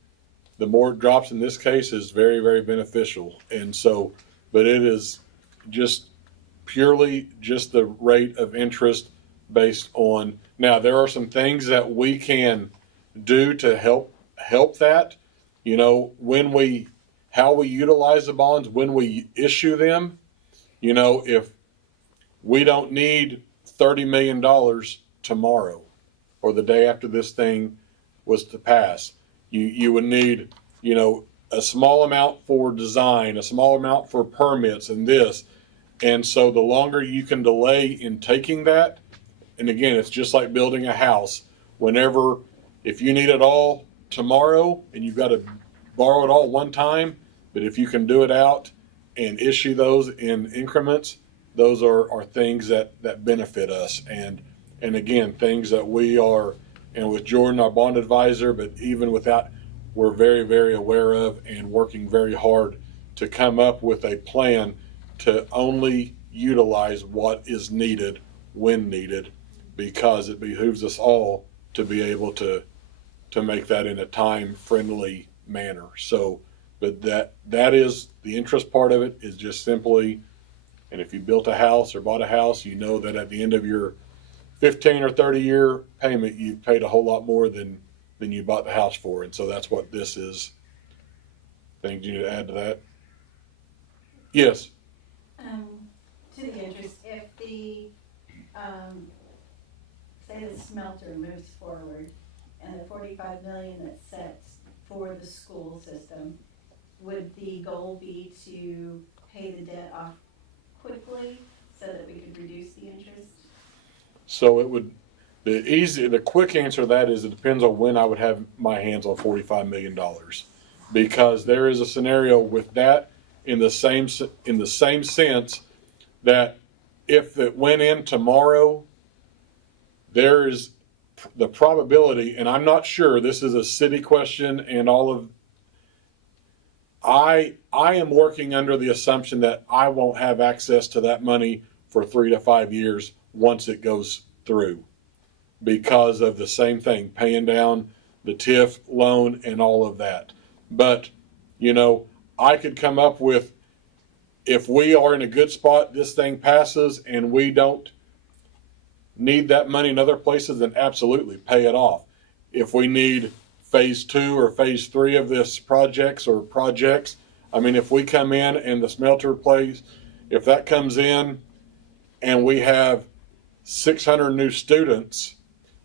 the more it drops in this case is very, very beneficial. And so, but it is just purely just the rate of interest based on, now there are some things that we can do to help that, how we utilize the bonds, when we issue them. If we don't need $30 million tomorrow or the day after this thing was to pass, you would need, a small amount for design, a small amount for permits and this. And so the longer you can delay in taking that, and again, it's just like building a house. If you need it all tomorrow and you've got to borrow it all one time, but if you can do it out and issue those in increments, those are things that benefit us. And again, things that we are, and with Jordan, our bond advisor, but even without, we're very, very aware of and working very hard to come up with a plan to only utilize what is needed when needed, because it behooves us all to be able to make that in a time-friendly manner. So, but that is the interest part of it, is just simply, and if you built a house or bought a house, you know that at the end of your 15 or 30 year payment, you've paid a whole lot more than you bought the house for. And so that's what this is. Things you need to add to that? Yes. To the interest, if the, say the smelter moves forward and the 45 million that's set for the school system, would the goal be to pay the debt off quickly so that we could reduce the interest? So the quick answer to that is it depends on when I would have my hands on $45 million, because there is a scenario with that in the same sense that if it went in tomorrow, there is the probability, and I'm not sure, this is a city question and all of, I am working under the assumption that I won't have access to that money for 3 to 5 years once it goes through, because of the same thing, paying down the TIF loan and all of that. But, I could come up with, if we are in a good spot, this thing passes and we don't need that money in other places, then absolutely pay it off. If we need phase 2 or phase 3 of this projects, if we come in and the smelter place, if that comes in and we have 600 new students,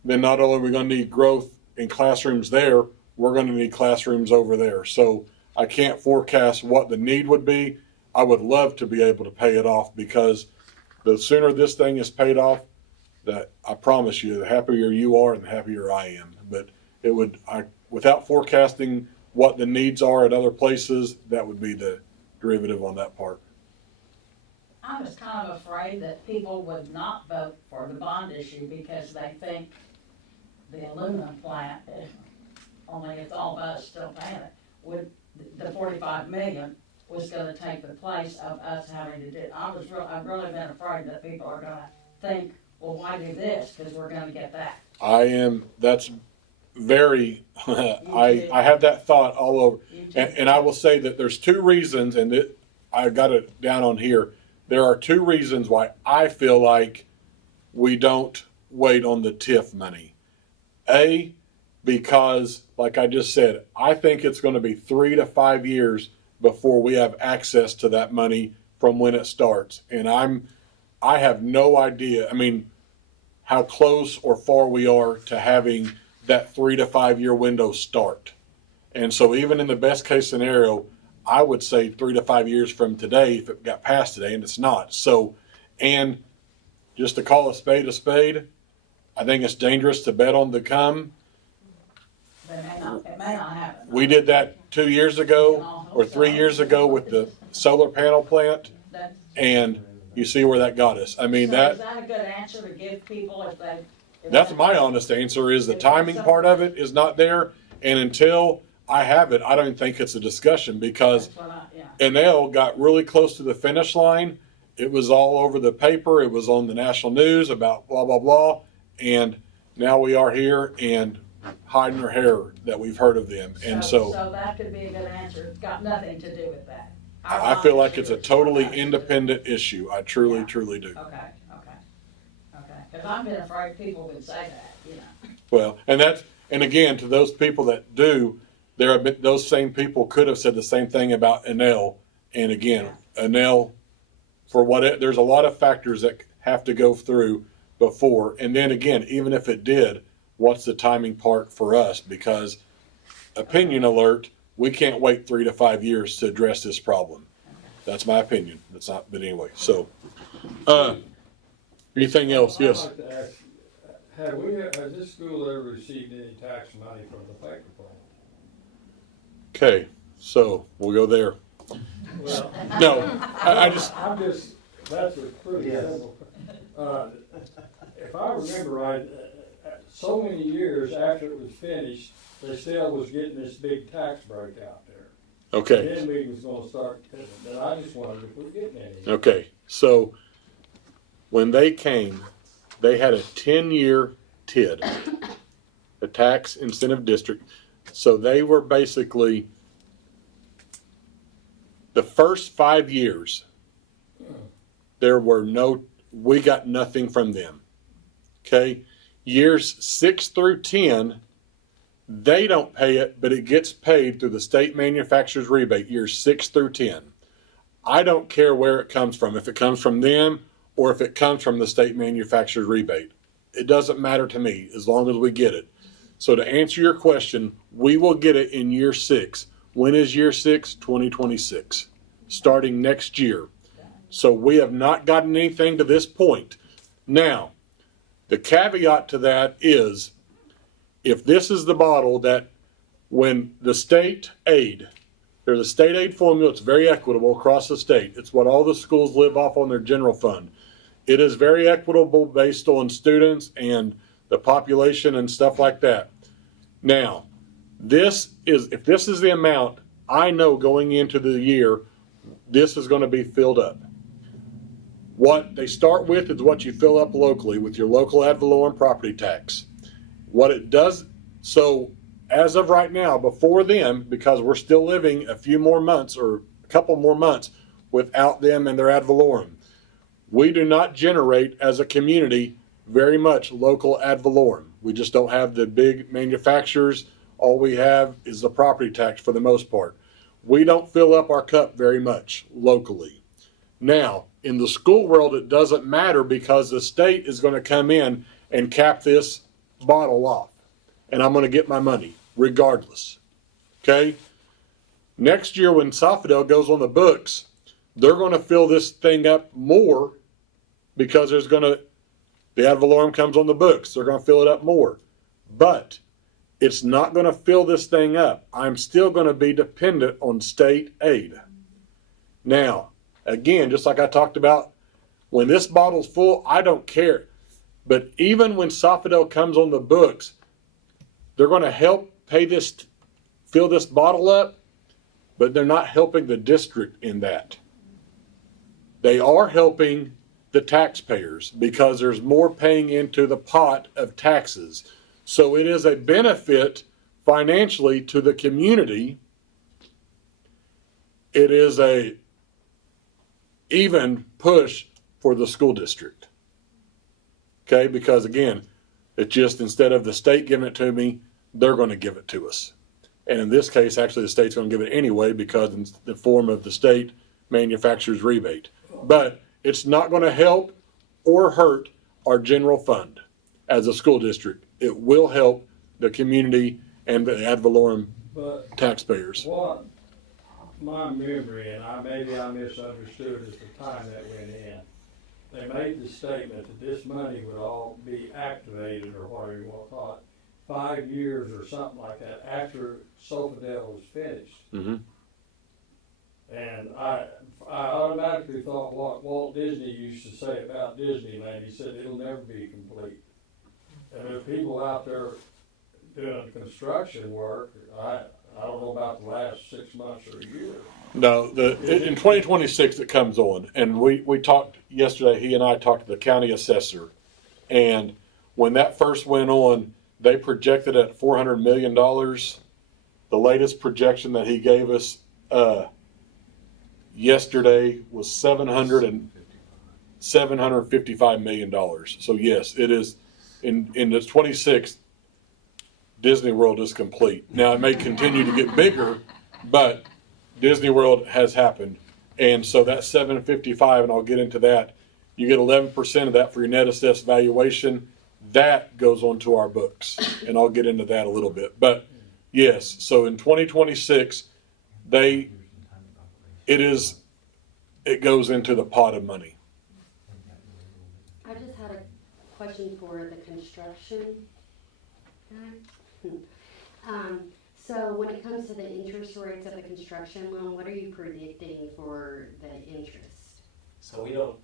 then not only are we going to need growth in classrooms there, we're going to need classrooms over there. So I can't forecast what the need would be. I would love to be able to pay it off, because the sooner this thing is paid off, that I promise you, the happier you are and the happier I am. But without forecasting what the needs are at other places, that would be the derivative on that part. I was kind of afraid that people would not vote for the bond issue because they think the aluminum plant, only it's all of us still paying it, the 45 million was gonna take the place of us having to do. I've really been afraid that people are gonna think, well, why do this? Because we're gonna get that. That's very, I have that thought all over. And I will say that there's 2 reasons, and I got it down on here. There are 2 reasons why I feel like we don't wait on the TIF money. A, because like I just said, I think it's going to be 3 to 5 years before we have access to that money from when it starts. And I have no idea, how close or far we are to having that 3 to 5 year window start. And so even in the best case scenario, I would say 3 to 5 years from today, if it got passed today, and it's not. So, and just to call a spade, I think it's dangerous to bet on the come. It may not happen. We did that 2 years ago or 3 years ago with the solar panel plant, That- and you see where that got us. I mean, So that. is that a good answer to give people if they? if That's they- my honest answer, is the timing part of it is not there. And until I have it, I don't think it's a discussion, because That's what yeah. Inel got really close to the finish line. It was all over the paper. It was on the national news about blah, blah, blah. And now we are here and hiding our hair that we've heard of them. And so So that could be a good answer. It's got nothing to do with that. I feel like it's a totally independent issue. I truly, Yeah. truly do. Okay. Because I've been afraid people would say that, you know. Well, and again, to those people that do, those same people could have said the same thing about Enel. And again, Enel, there's a lot of factors that have to go through before. And then again, even if it did, what's the timing part for us? Because, opinion alert, we can't wait 3 to 5 years to address this problem. That's my opinion. That's not, but anyway, so, anything else? Yes. I'd like to ask, has this school ever received any tax money from the paper plant? Okay, so we'll go there. Well, No, I just, that's a pretty Yes. simple. If I remember right, so many years after it was finished, they still was getting this big tax break out there. okay. Then we was gonna start, but I just wondered if we're getting any. Okay, so when they came, they had a 10-year TID, a tax incentive district. So they were basically, the first 5 years, we got nothing from them. Okay, years 6 through 10, they don't pay it, but it gets paid through the state manufacturer's rebate, years 6 through 10. I don't care where it comes from, if it comes from them or if it comes from the state manufacturer's rebate. It doesn't matter to me as long as we get it. So to answer your question, we will get it in year 6. When is year 6? 2026, starting next year. So we have not gotten anything to this point. Now, the caveat to that is, if this is the bottle that when the state aid, there's a state aid formula, it's very equitable across the state. It's what all the schools live off on their general fund. It is very equitable based on students and the population and stuff like that. Now, if this is the amount, I know going into the year, this is going to be filled up. What they start with is what you fill up locally with your local ad valorem property tax. What it does, so as of right now, before them, because we're still living a few more months or a couple more months without them and their ad valorem, we do not generate as a community very much local ad valorem. We just don't have the big manufacturers. All we have is the property tax for the most part. We don't fill up our cup very much locally. Now, in the school world, it doesn't matter because the state is going to come in and cap this bottle off. And I'm going to get my money regardless. Okay? Next year when Sofidel goes on the books, they're going to fill this thing up more because the ad valorem comes on the books. They're going to fill it up more. But it's not going to fill this thing up. I'm still going to be dependent on state aid. Now, again, just like I talked about, when this bottle's full, I don't care. But even when Sofidel comes on the books, they're going to help fill this bottle up, but they're not helping the district in that. They are helping the taxpayers because there's more paying into the pot of taxes. So it is a benefit financially to the community. It is a even push for the school district. Okay, because again, it just, instead of the state giving it to me, they're going to give it to us. And in this case, actually the state's going to give it anyway because in the form of the state manufacturer's rebate. But it's not going to help or hurt our general fund as a school district. It will help the community and the ad valorem taxpayers. What my memory, and maybe I misunderstood at the time that went in, they made the statement that this money would all be activated, or whatever you want to call it, 5 years or something like that, after Sofadel was finished. Mm-hmm. And I automatically thought what Walt Disney used to say about Disneyland. He said it'll never be complete. And there's people out there doing construction work. I don't know about the last 6 months or a year. No, in 2026 it comes on, and we talked yesterday. He and I talked to the county assessor, and when that first went on, they projected at $400 million. The latest projection that he gave us yesterday was $755 million. So yes, it is in the 26th. Disney World is complete. Now it may continue to get bigger, but Disney World has happened, and so that 755, and I'll get into that. You get 11% of that for your net assessed valuation. That goes onto our books, and I'll get into that a little bit. But yes, so in 2026, it goes into the pot of money. I just had a question for the construction guy. So when it comes to the interest rates of the construction loan, what are you predicting for the interest? So we don't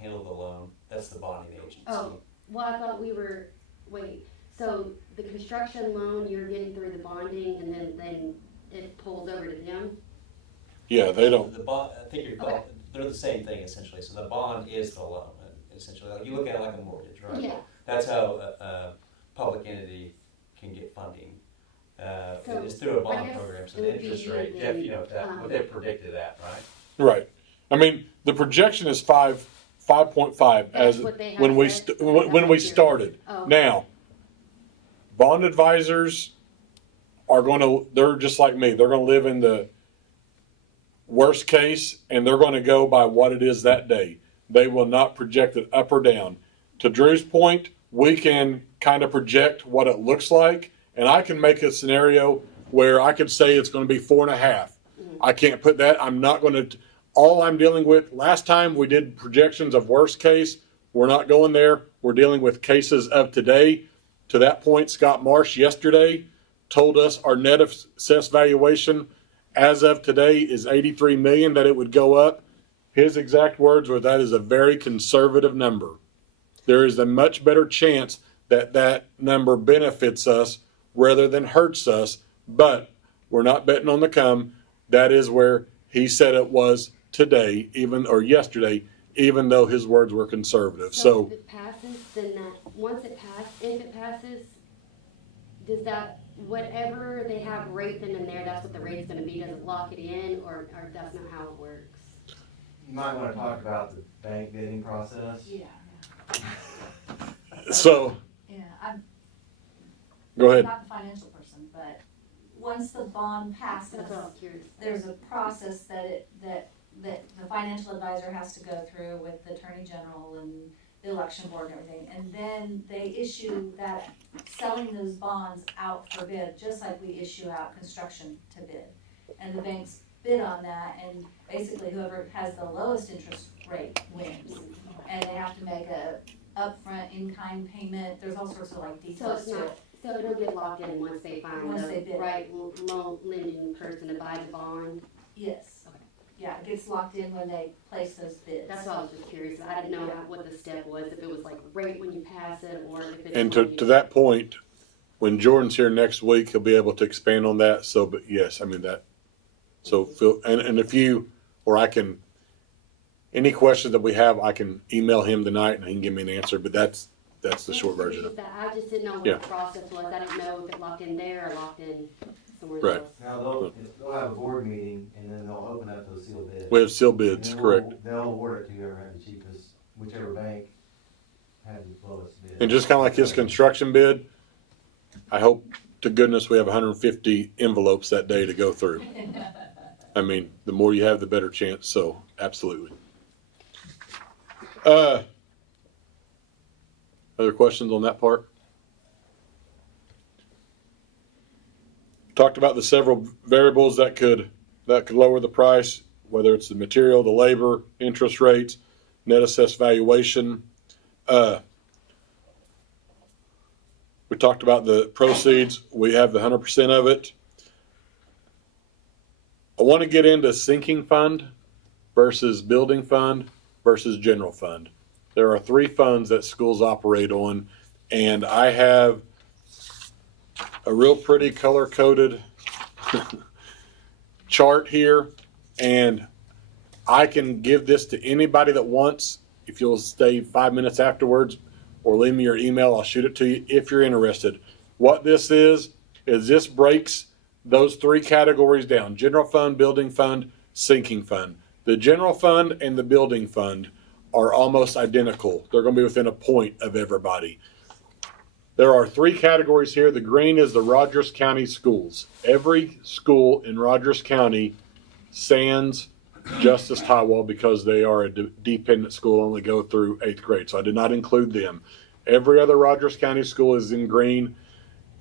handle the loan. That's the bonding agency. Oh, well, I thought so the construction loan, you're getting through the bonding, and then it pulls over to them? Yeah, they don't. The bond, I think they're the same thing essentially. So the bond is the loan essentially. Like you look at it like a mortgage, right? Yeah. That's how a public entity can get funding. It's through a I bond guess program. So it the would be interest rate, then, what they predicted at, right? Right. I mean, the projection is 5.5 as what they have when we said? when we started. Oh. Now, bond advisors they're just like me. They're going to live in the worst case, and they're going to go by what it is that day. They will not project it up or down. To Drew's point, we can kind of project what it looks like, and I can make a scenario where I could say it's going to be 4.5. I can't put that. I'm not going to. All I'm dealing with, last time we did projections of worst case. We're not going there. We're dealing with cases of today. To that point, Scott Marsh yesterday told us our net assessed valuation as of today is $83 million, that it would go up. His exact words were, that is a very conservative number. There is a much better chance that that number benefits us rather than hurts us, but we're not betting on the come. That is where he said it was today, yesterday, even though his words were conservative. So if it passes, then if it passes, does that, whatever they have rate then in there, that's what the rate's gonna be? Does it lock it in, or that's not how it works? You might wanna talk about the bank bidding process. Yeah. So Yeah, I'm go ahead. not the financial person, but once the bond passes, That's what I'm curious. there's a process that the financial advisor has to go through with the attorney general and the election board and everything. And then they issue that, selling those bonds out for bid, just like we issue out construction to bid. And the banks bid on that, and basically whoever has the lowest interest rate wins. And they have to make a upfront in-kind payment. There's all sorts of like So details it's to not, it. so it'll get locked in once they find Once they the bid. right loan lending person to buy the bond? Yes. Okay. Yeah, it gets locked in when they place those bids. That's why I was just curious. I didn't know what the step was, if it was like right when you pass it, or if it's. And when to you- that point, when Jordan's here next week, he'll be able to expand on that. So, but yes, I mean that. So Phil, and if you, or I can, any questions that we have, I can email him tonight and he can give me an answer. But that's the short version of it. I just didn't know what Yeah. the process was. I didn't know if it locked in there or locked in somewhere Right. else. Now, they'll have a board meeting, and then they'll open up those sealed bids. We have sealed bids, And then correct. They'll award it to whoever had the cheapest, whichever bank had the lowest bid. And just kind of like his construction bid, I hope to goodness we have 150 envelopes that day to go through. I mean, the more you have, the better chance. So absolutely. Other questions on that part? Talked about the several variables that could lower the price, whether it's the material, the labor, interest rates. net assessed valuation. We talked about the proceeds. We have the 100% of it. I want to get into sinking fund versus building fund versus general fund. There are three funds that schools operate on, and I have a real pretty color-coded chart here, and I can give this to anybody that wants. If you'll stay 5 minutes afterwards or leave me your email, I'll shoot it to you if you're interested. What this is this breaks those three categories down: general fund, building fund, sinking fund. The general fund and the building fund are almost identical. They're going to be within a point of everybody. There are three categories here. The green is the Rogers County schools. Every school in Rogers County sans Justice Highwall, because they are a dependent school, only go through 8th grade. So I did not include them. Every other Rogers County school is in green.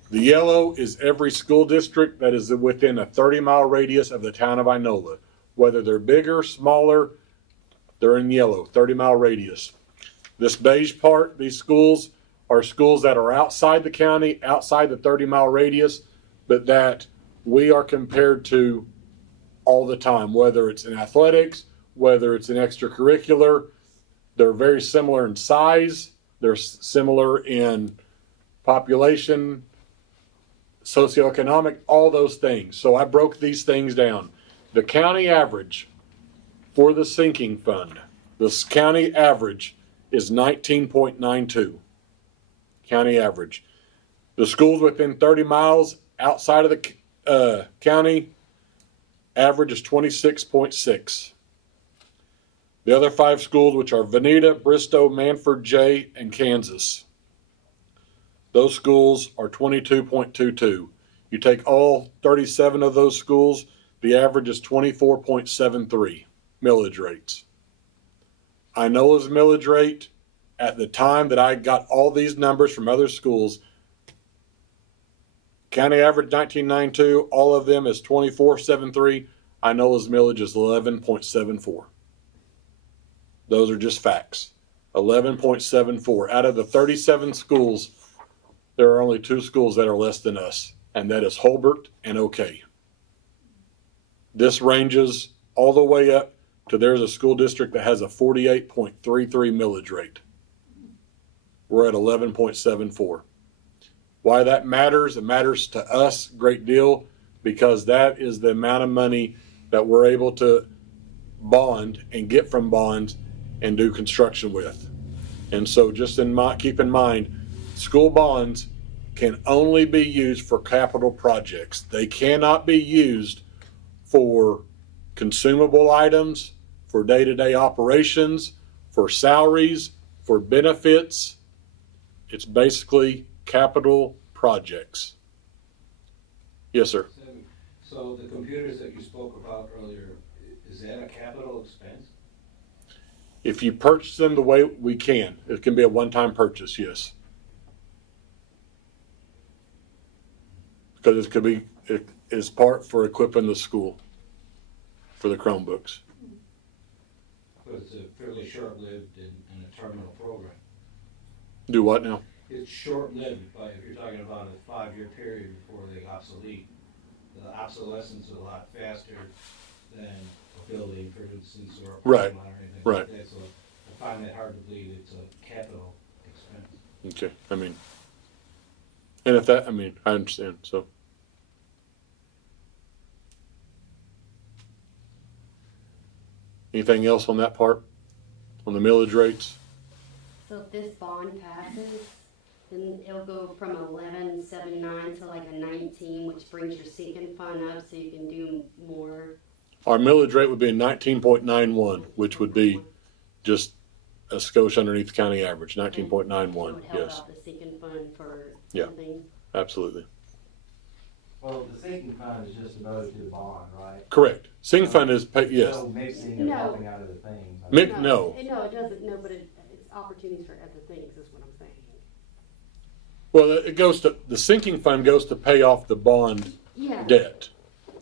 The yellow is every school district that is within a 30-mile radius of the town of Inola. Whether they're bigger, smaller, they're in yellow, 30-mile radius. This beige part, these schools are schools that are outside the county, outside the 30-mile radius, but that we are compared to all the time, whether it's in athletics, whether it's in extracurricular. They're very similar in size. They're similar in population, socioeconomic, all those things. So I broke these things down. The county average for the sinking fund, the county average is 19.92. County average. The schools within 30 miles outside of the county average is 26.6. The other five schools, which are Veneta, Bristow, Manford, Jay, and Kansas, those schools are 22.22. You take all 37 of those schools, the average is 24.73 millage rates. Inola's millage rate at the time that I got all these numbers from other schools, county average 1992, all of them is 24.73. Inola's millage is 11.74. Those are just facts. 11.74. Out of the 37 schools, there are only two schools that are less than us, and that is Holbert and OK. This ranges all the way up to there's a school district that has a 48.33 millage rate. We're at 11.74. Why that matters? It matters to us a great deal because that is the amount of money that we're able to bond and get from bonds and do construction with. And so just keep in mind, school bonds can only be used for capital projects. They cannot be used for consumable items, for day-to-day operations, for salaries, for benefits. It's basically capital projects. Yes, sir. So the computers that you spoke about earlier, is that a capital expense? If you purchase them the way we can, it can be a one-time purchase, yes. Because it is part for equipping the school for the Chromebooks. But it's a fairly short-lived and a terminal program. Do what now? It's short-lived, but if you're talking about a 5-year period before they obsolete, the obsolescence is a lot faster than a building, for instance, or a Right. parking lot or anything Right. like that. So I find that hard to believe it's a capital expense. Okay, and I understand, so. Anything else on that part? On the millage rates? So if this bond passes, then it'll go from 11.79 to like a 19, which brings your sinking fund up so you can do more. Our millage rate would be 19.91, which would be just a skosh underneath the county average, 19.91, So it would help yes, out the sinking fund for Yeah. something. absolutely. Well, the sinking fund is just devoted to the bond, right? Correct. Sing fund is, yes. No mixing and No. helping out of the things. Mi- no. No, it doesn't, no, but it's opportunities for other things is what I'm saying. Well, it goes to, the sinking fund goes to pay off the bond Yeah. debt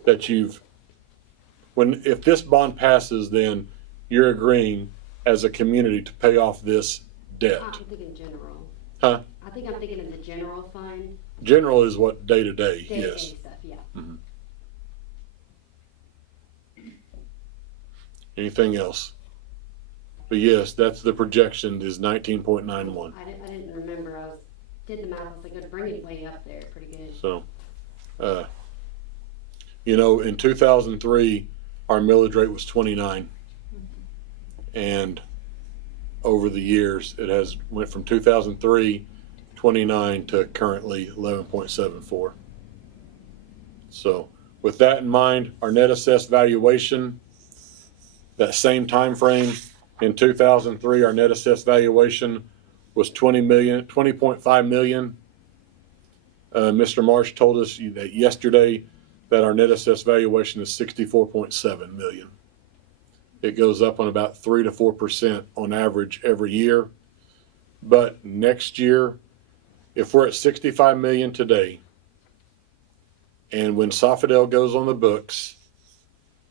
that if this bond passes, then you're agreeing as a community to pay off this debt? I'm thinking general. Huh? I think I'm thinking of the general fund, General is what day to day, day-to-day yes. stuff, yeah. Anything else? But yes, that's the projection is 19.91. I didn't remember, did the math, I was like, it'd bring it way up there, pretty good. So, in 2003, our millage rate was 29. And over the years, it has went from 2003, 29 to currently 11.74. So with that in mind, our net assessed valuation, that same time frame in 2003, our net assessed valuation was 20.5 million. Mr. Marsh told us that yesterday that our net assessed valuation is 64.7 million. It goes up on about 3 to 4% on average every year. But next year, if we're at 65 million today, and when Sofidel goes on the books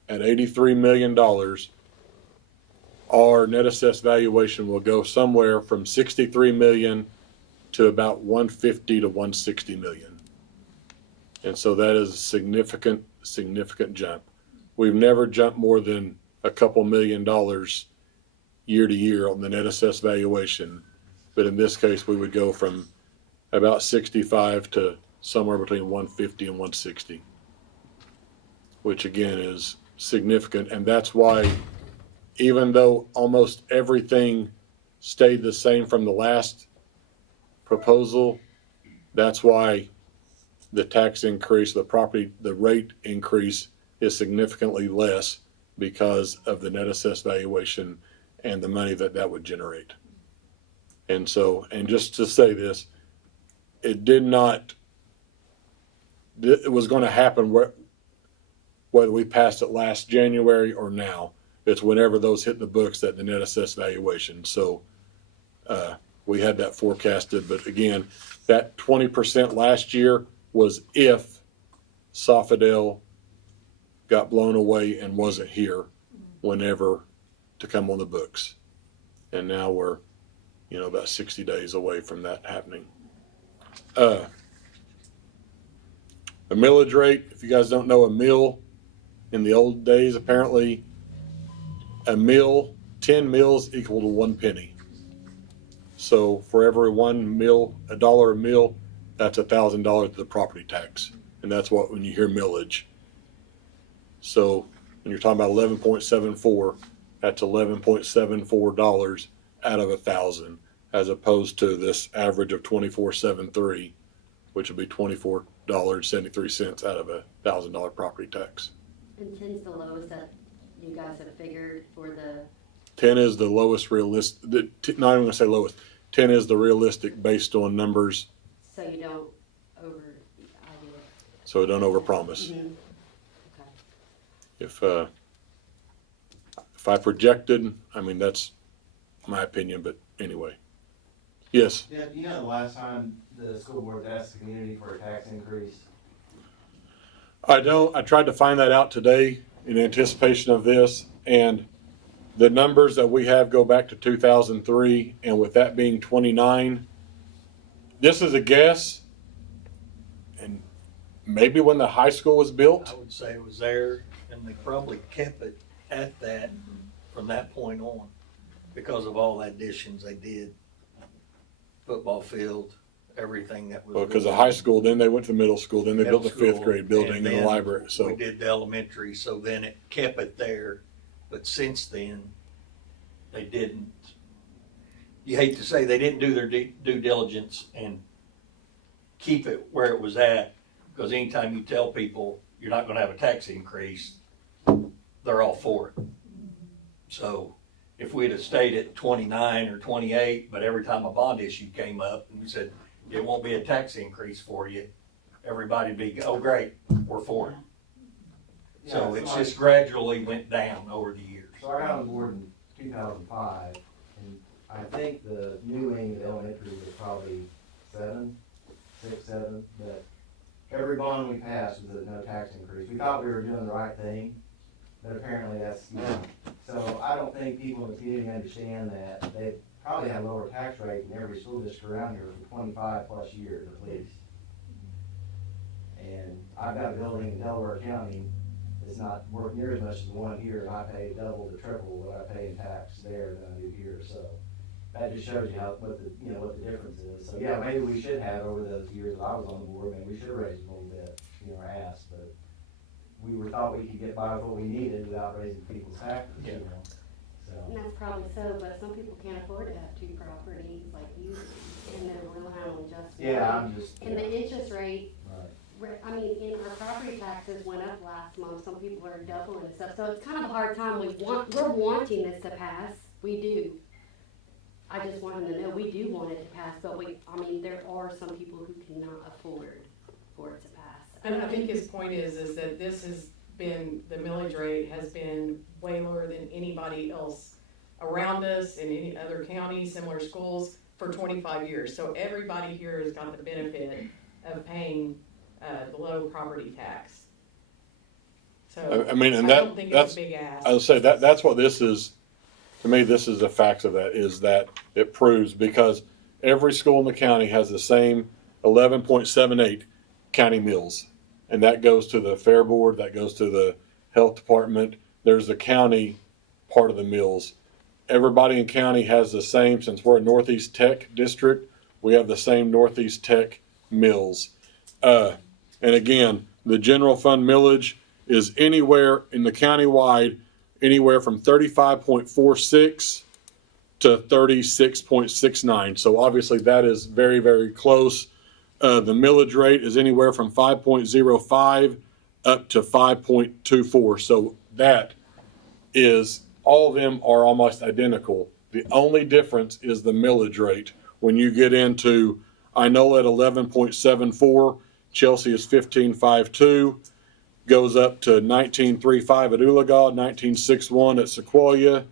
at $83 million, our net assessed valuation will go somewhere from 63 million to about 150 to 160 million. And so that is a significant jump. We've never jumped more than a couple $1 million year to year on the net assessed valuation. But in this case, we would go from about 65 to somewhere between 150 and 160, which again is significant. And that's why, even though almost everything stayed the same from the last proposal, that's why the tax increase, the rate increase is significantly less because of the net assessed valuation and the money that would generate. And so, and just to say this, it was going to happen whether we passed it last January or now. It's whenever those hit the books that the net assessed valuation. So we had that forecasted, but again, that 20% last year was if Sofidel got blown away and wasn't here whenever to come on the books. And now we're, about 60 days away from that happening. A millage rate, if you guys don't know, a mill in the old days, apparently, 10 mills equal to 1 penny. So for every $1 a mill, that's $1,000 to the property tax. And that's what, when you hear millage. So when you're talking about 11.74, that's $11.74 out of 1,000, as opposed to this average of 24.73, which would be $24.73 out of $1,000 property tax. And 10's the lowest that you guys have figured for the, 10 is the lowest realistic, not even going to say lowest, 10 is the realistic based on numbers, so you don't over, I do it. so don't overpromise. Mhm. Okay. If I projected, that's my opinion, but anyway. Yes, Yeah, do you know the last time the school board asked the community for a tax increase? I don't. I tried to find that out today in anticipation of this, and the numbers that we have go back to 2003, and with that being 29, this is a guess, and maybe when the high school was built. I would say it was there, and they probably kept it at that from that point on because of all the additions they did. Football field, everything that was. Well, because the high school, then they went to the middle school, then they built the Middle fifth grade school, building and the then library. So we did the elementary, so then it kept it there. But since then, they didn't. You hate to say they didn't do their due diligence and keep it where it was at, because anytime you tell people you're not going to have a tax increase, they're all for it. So if we'd have stayed at 29 or 28, but every time a bond issue came up and we said, it won't be a tax increase for you, everybody'd be, oh, great, we're for it. So it's just gradually went down over the years. So I got on board in 2005, and I think the new wing of elementary was probably 6, 7, but every bond we passed was a no tax increase. We thought we were doing the right thing, but apparently that's, you know, so I don't think people in the community understand that they probably have lower tax rate than every school district around here for 25 plus years at least. And I've got a building in Delaware County, it's not worth near as much as the one here, and I pay double to triple what I pay in tax there than I do here, so that just shows you how, what the, you know, what the difference is. So yeah, maybe we should have, over those years that I was on the board, maybe we should have raised a little bit, you know, or asked, but thought we could get by with what we needed without raising people's taxes, you know, so. And that's probably so, but some people can't afford to have 2 properties like you, and they're relying on just one. Yeah, I'm just. And the interest rate, Right. I mean, in our property taxes went up last month, some people are doubling and stuff, so it's kind of a hard time, we're wanting this to pass, we do. I just want them to know, we do want it to pass, but I mean, there are some people who cannot afford for it to pass. And I think his point is that this has been, the millage rate has been way lower than anybody else around us in any other county, similar schools, for 25 years. So everybody here has got the benefit of paying the low property tax. So I mean, and I don't think it's a big ask. I would say that's what this is. To me, this is the facts of that, is that it proves, because every school in the county has the same 11.78 county mills. And that goes to the fair board, that goes to the health department. There's the county part of the mills. Everybody in county has the same, since we're a Northeast Tech district, we have the same Northeast Tech mills. And again, the general fund millage is anywhere in the county-wide, anywhere from 35.46 to 36.69. So obviously that is very, very close. The millage rate is anywhere from 5.05 up to 5.24. So that is, all of them are almost identical. The only difference is the millage rate. When you get into Inola at 11.74, Chelsea is 15.52, goes up to 19.35 at Oologah, 19.61 at Sequoia,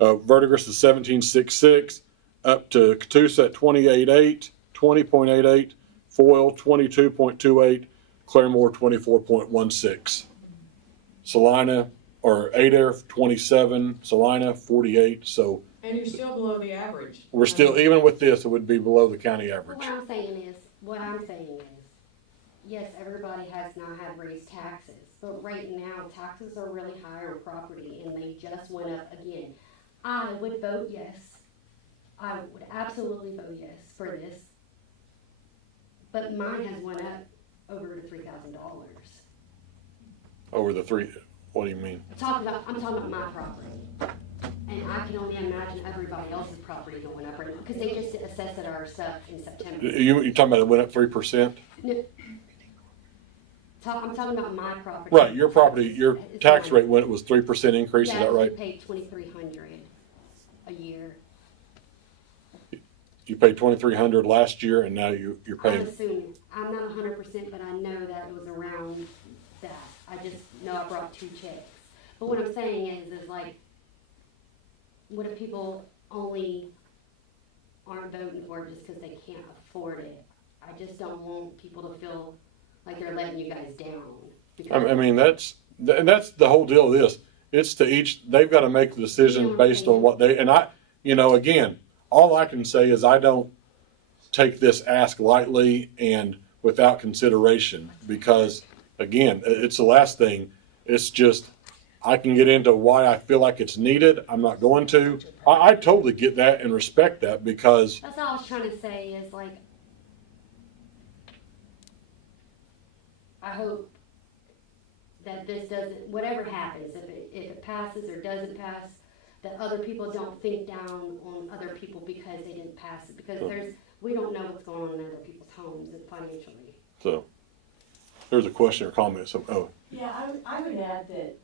Verdigris is 17.66, up to Catoosa at 28.8, 20.88, Foyle 22.28, Claremore 24.16. Salina, or Adair 27, Salina 48, so And you're still below the average. we're still, even with this, it would be below the county But average. what I'm saying is, yes, everybody has not had raised taxes, but right now, taxes are really high on property, and they just went up again. I would vote yes. I would absolutely vote yes for this. But mine has went up over to $3,000. Over the three, what do you mean? I'm talking about my property. And I can only imagine everybody else's property going up right now, because they just assessed it our stuff in September. You talking about it went up 3%? No. I'm talking about my property. Right, your property, your It's tax mine. rate when it was 3% increase, is that right? Yeah, we paid $2,300 a year. You paid 2,300 last year, and now you're I'm paying, assuming, I'm not 100%, but I know that it was around that. I just know I brought 2 checks. But what I'm saying is like, what if people only aren't voting for it just because they can't afford it? I just don't want people to feel like they're letting you guys down. I mean, that's the whole deal of this. It's to each, they've got to make the decision based on what they, and I, again, all I can say is I don't take this ask lightly and without consideration, because again, it's the last thing. It's just, I can get into why I feel like it's needed. I'm not going to. I totally get that and respect that, because That's all I was trying to say is like, I hope that this doesn't, whatever happens, if it passes or doesn't pass, that other people don't think down on other people because they didn't pass it, because we don't know what's going on in other people's homes and financially. so there's a question or comment. So, Yeah, I would add that,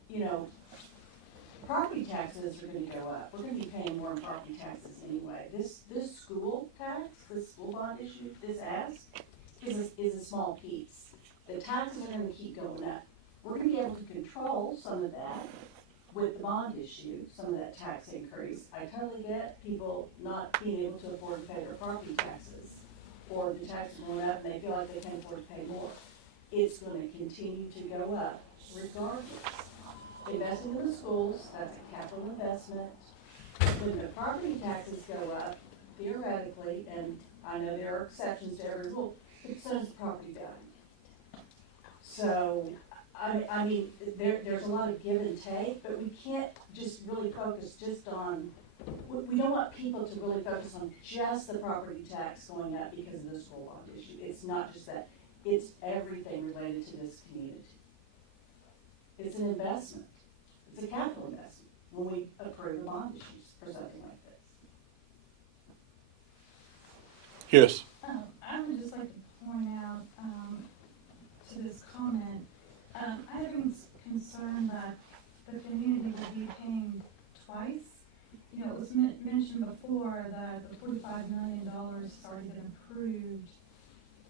property taxes are gonna go up. We're gonna be paying more in property taxes anyway. This school tax, this school bond issue, this ask, is a small piece. The taxes are gonna keep going up. We're gonna be able to control some of that with the bond issue, some of that tax increase. I totally get people not being able to afford to pay their property taxes, or the taxes going up and they feel like they can't afford to pay more. It's gonna continue to go up regardless. investing in the schools, that's a capital investment. When the property taxes go up, theoretically, and I know there are exceptions to every rule, but so does property value. So, I mean, there's a lot of give and take, but we can't just really focus just on, we don't want people to really focus on just the property tax going up because of the school bond issue. It's not just that, it's everything related to this community. It's an investment. It's a capital investment when we approve bond issues for something like this. Yes. I would just like to point out, to this comment, I have been concerned that the community will be paying twice. You know, it was mentioned before that the $45 million has already been approved,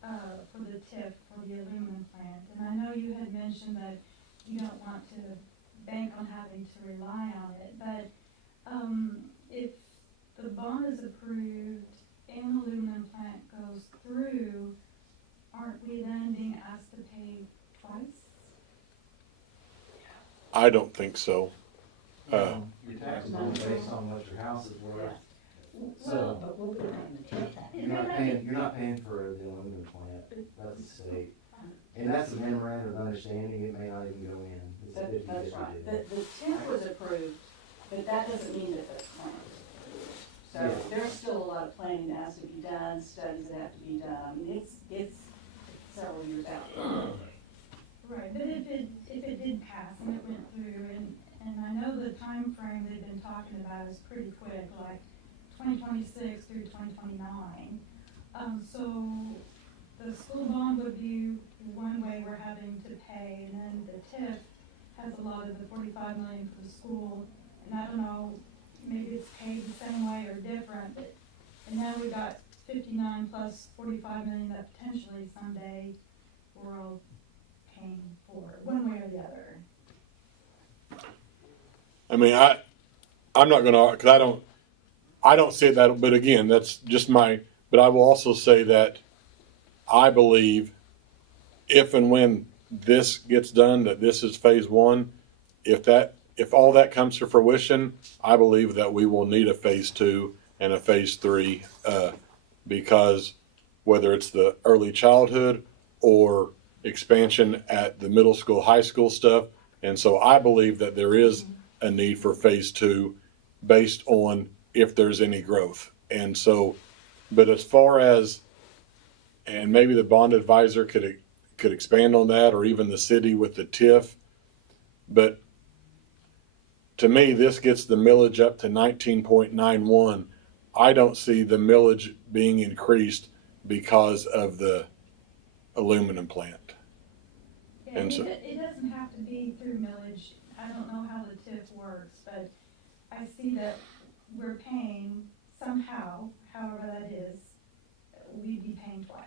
for the TIF for the aluminum plant. And I know you had mentioned that you don't want to bank on having to rely on it, but, if the bond is approved and the aluminum plant goes through, aren't we then being asked to pay twice? I don't think so. Your taxes are based on what your house is worth. So, But we'll be paying the TIF tax. you're not paying for the aluminum plant, that's the state. And that's a memorandum of understanding, it may not even go in. It's a 50-50 That's right. deal. The TIF was approved, but that doesn't mean that it's planned. So Yeah. there's still a lot of planning that has to be done, studies that have to be done. I mean, it's several years out. Right, but if it did pass and it went through, and I know the time frame they've been talking about is pretty quick, like 2026 through 2029. So the school bond would be one way we're having to pay, and then the TIF has a lot of the $45 million for the school, and I don't know, maybe it's paid the same way or different, but, and now we got 59 plus 45 million that potentially someday we're all paying for, one way or the other. I mean, I'm not gonna, cause I don't see that, but again, that's just but I will also say that I believe if and when this gets done, that this is phase one, if all that comes to fruition, I believe that we will need a phase two and a phase three, because whether it's the early childhood or expansion at the middle school, high school stuff. And so I believe that there is a need for phase two based on if there's any growth. And so, but as far as, and maybe the bond advisor could expand on that, or even the city with the TIF, but to me, this gets the millage up to 19.91. I don't see the millage being increased because of the aluminum plant. Yeah, And so- it doesn't have to be through millage. I don't know how the TIF works, but I see that we're paying somehow, however that is, we'd be paying twice.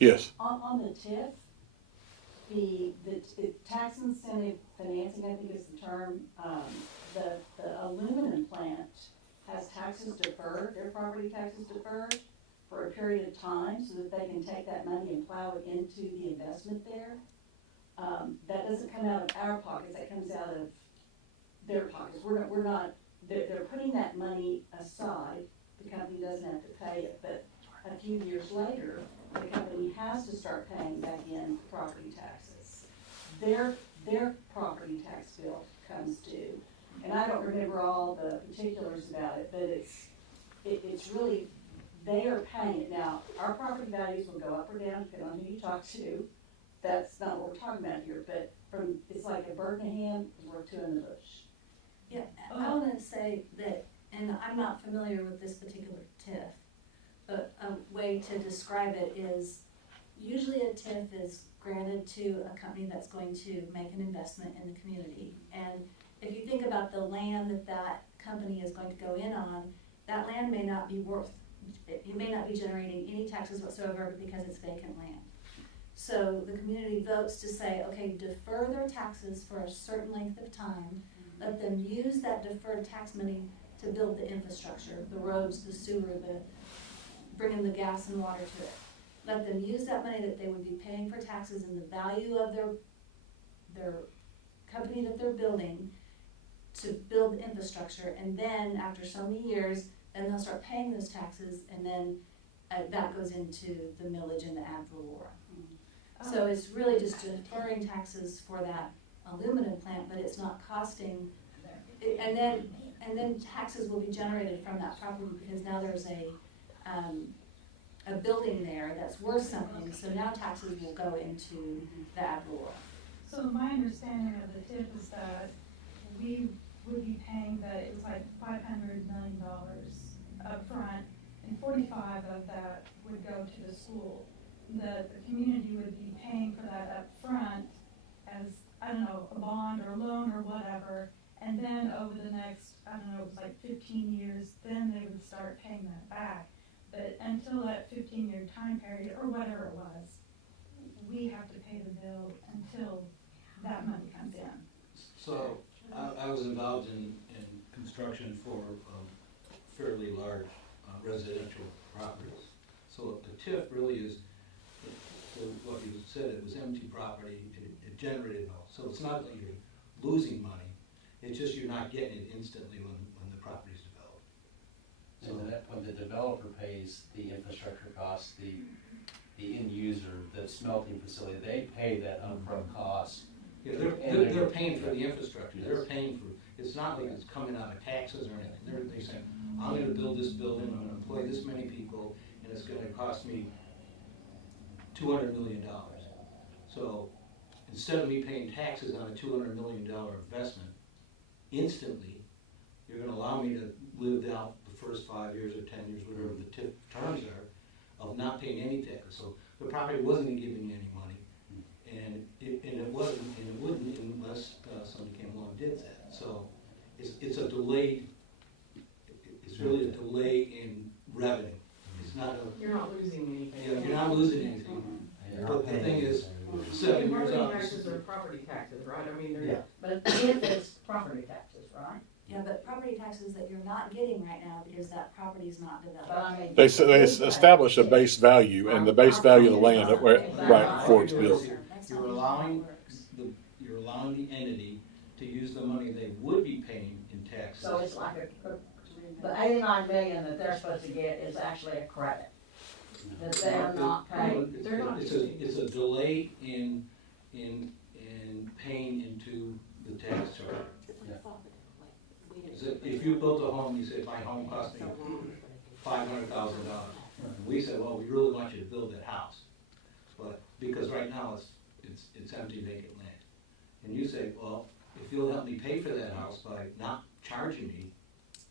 Yes. On the TIF, the tax incentive financing, I think is the term, the aluminum plant has taxes deferred, their property taxes deferred for a period of time so that they can take that money and plow it into the investment there. That doesn't come out of our pockets, that comes out of their pockets. We're not, they're putting that money aside, the company doesn't have to pay it, but a few years later, the company has to start paying back in property taxes. Their property tax bill comes due. And I don't remember all the particulars about it, but it's really, they are paying it. Now, our property values will go up or down depending on who you talk to. That's not what we're talking about here, but it's like a bird in the hand is worth two in the bush. Yeah, I want to say that, and I'm not familiar with this particular TIF, but a way to describe it is usually a TIF is granted to a company that's going to make an investment in the community. And if you think about the land that company is going to go in on, that land may not be it may not be generating any taxes whatsoever because it's vacant land. So the community votes to say, okay, defer their taxes for a certain length of time, let them use that deferred tax money to build the infrastructure, the roads, the sewer, bringing the gas and water to it. Let them use that money that they would be paying for taxes and the value of their company that they're building to build the infrastructure, and then after so many years, then they'll start paying those taxes, and then that goes into the millage and the ad valorem. So it's really just deferring taxes for that aluminum plant, but it's not costing, and then taxes will be generated from that property, because now there's a building there that's worth something, so now taxes will go into the ad valorem. So my understanding of the tip is that we would be paying that it was like $500 million up front, and 45 of that would go to the school. The community would be paying for that up front as, I don't know, a bond or a loan or whatever, and then over the next, I don't know, it was like 15 years, then they would start paying that back. But until that 15-year time period, or whatever it was, we have to pay the bill until that money comes in. So, I was involved in construction for fairly large residential properties. So the TIF really is, what you said, it was empty property, it generated all. So it's not that you're losing money, it's just you're not getting it instantly when the property's developed. So that when the developer pays the infrastructure costs, the end user, the smelting facility, they pay that upfront cost. Yeah, they're paying for the infrastructure, they're paying for, it's not like it's coming out of taxes or anything. They're saying, I'm gonna build this building, I'm gonna employ this many people, and it's gonna cost me $200 million. So instead of me paying taxes on a $200 million investment, instantly, you're gonna allow me to live out the first 5 years or 10 years, whatever the TIF terms are, of not paying any taxes. So the property wasn't giving me any money, and it wasn't, and it wouldn't unless somebody came along and did that. So it's a delayed, it's really a delay in revenue. It's not a, You're not losing anything. you know, you're not losing anything. But the thing is, 7 years Property out. taxes are property taxes, right? I mean, Yeah. they're, But if it's property taxes, right? Yeah, but property taxes that you're not getting right now because that property's not But developed. I mean. They establish a base value, and the base value of the land, right, before it's built. That's You're not allowing how it works. you're allowing the entity to use the money they would be paying in taxes. So it's like the 89 million that they're supposed to get is actually a credit that they're not paying. They're not It's a delay in paying into the tax charge. So if you built a home, you say, my home cost me $500,000. We said, well, we really want you to build that house. But, because right now it's empty vacant land. And you say, well, if you'll help me pay for that house by not charging me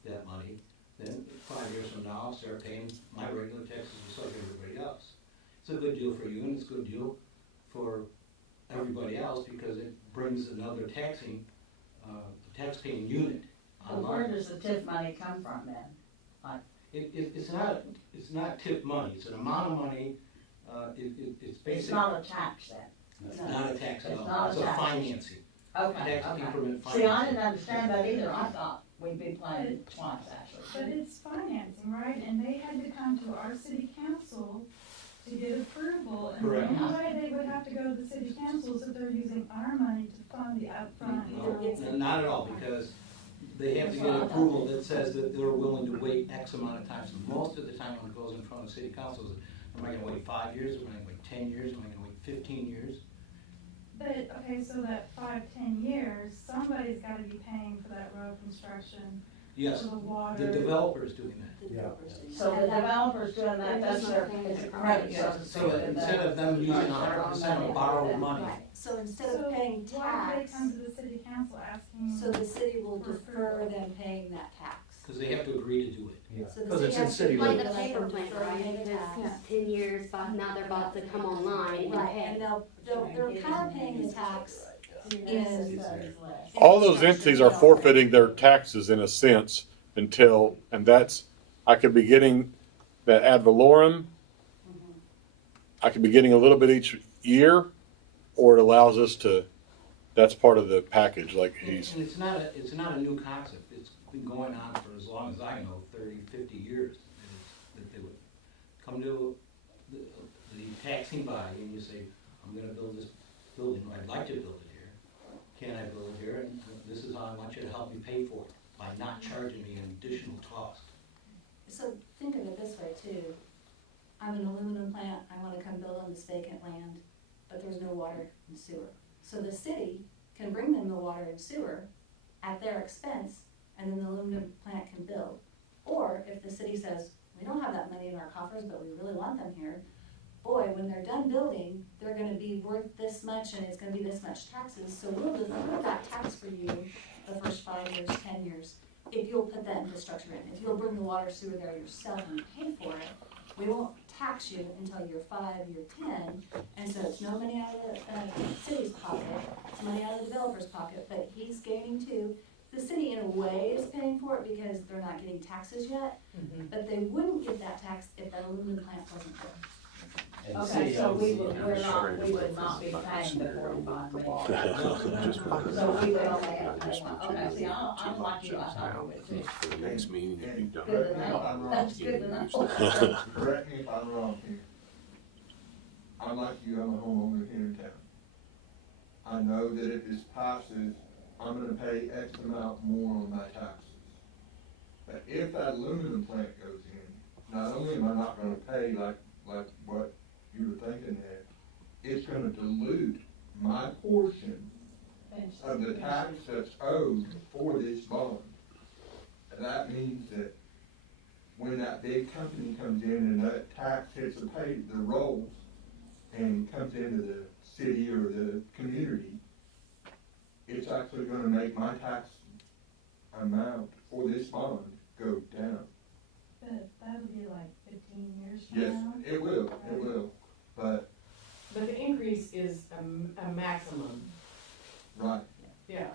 that money, then 5 years from now, I'll start paying my regular taxes just like everybody else. It's a good deal for you, and it's a good deal for everybody else, because it brings another taxpaying unit Well, where online. does the TIF money come from then? It's not tip money, it's an amount of money, it's It's basically, not a tax then? it's not a tax at It's all, not a it's a tax. financing. Okay, Tax increment okay. See, I financing. didn't understand that either. I thought we'd be playing twice actually. But it's financing, right? And they had to come to our city council to get approval. And Correct. the only way they would have to go to the city council is if they're using our money to fund the upfront. No, not at all, because they have to get approval that says that they're willing to wait X amount of time. So most of the time when it goes in front of city council, is, am I gonna wait 5 years, am I gonna wait 10 years, am I gonna wait 15 years? But, okay, so that 5-10 years, somebody's gotta be paying for that road construction, Yes, for the water. the developer's doing that. The developers do. So the developer's doing that, that's their, it's a credit, so to speak. So instead of them using 100% of borrowed money, Right, so instead So of paying why do they tax, come to the city council asking? so the city will defer them paying that tax. because they have to agree to do it. So the Because it's in has to city pay Like limits. the paper them plant, defer right? paying tax. Because 10 years, but now they're about to come online and Right, and pay. they're kind of paying the tax in. All those entities are forfeiting their taxes in a sense until, and that's, I could be getting that ad valorem, I could be getting a little bit each year, or it allows us to, that's part of the package, like he's, And it's not a new concept, it's been going on for as long as I know, 30, 50 years. That they would come to the taxing body and you say, I'm gonna build this building, or I'd like to build it here, can I build it here, and this is how I want you to help me pay for it, by not charging me an additional cost. So think of it this way too. I'm an aluminum plant, I wanna come build on this vacant land, but there's no water and sewer. So the city can bring them the water and sewer at their expense, and then the aluminum plant can build. Or if the city says, we don't have that money in our coffers, but we really want them here, boy, when they're done building, they're gonna be worth this much and it's gonna be this much taxes, so we'll defer that tax for you the first 5 years, 10 years, if you'll put that infrastructure in, if you'll bring the water sewer there yourself and pay for it, we won't tax you until you're 5, you're 10, and so it's no money out of the city's pocket, it's money out of the developer's pocket, but he's gaining too. The city in a way is paying for it because they're not getting taxes yet, but they wouldn't get that tax if that aluminum plant wasn't there. And the Okay, city so owns we the- would not be paying the 45 million. So we would only have to pay one. Okay, see, I'm like you, I thought we would too. For the next meeting, if you don't. Good to know, that's good to know. Correct me if I'm wrong here. I'm like you, I'm a homeowner here in town. I know that if this passes, I'm gonna pay X amount more on my taxes. But if that aluminum plant goes in, not only am I not gonna pay like what you were thinking there, it's gonna dilute my portion of the tax that's owed for this bond. And that means that when that big company comes in and that tax hits the rolls and comes into the city or the community, it's actually gonna make my tax amount for this bond go down. But that would be like 15 years from Yes, now. it will, but, But the increase is a maximum, right, yeah.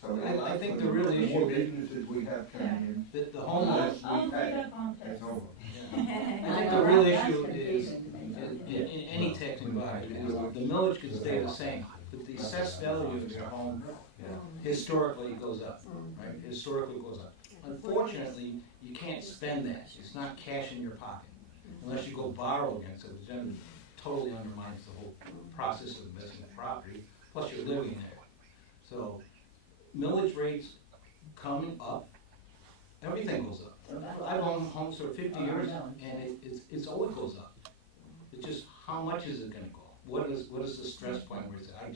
so. I think the real issue more is- businesses we have coming The in, homeless, I'll we put pay up on as this. homeowners. I think the real issue is, in any taxing body, is the millage can stay the same, but the assessed value of your home historically goes up, right? Historically goes up. Unfortunately, you can't spend that, it's not cash in your pocket, unless you go borrow against it, which then totally undermines the whole process of investing in property, plus you're living there. So, millage rates coming up, everything goes up. I've owned homes for 50 years, and it's always goes up. It's just, how much is it gonna go? What is the stress point where it's, I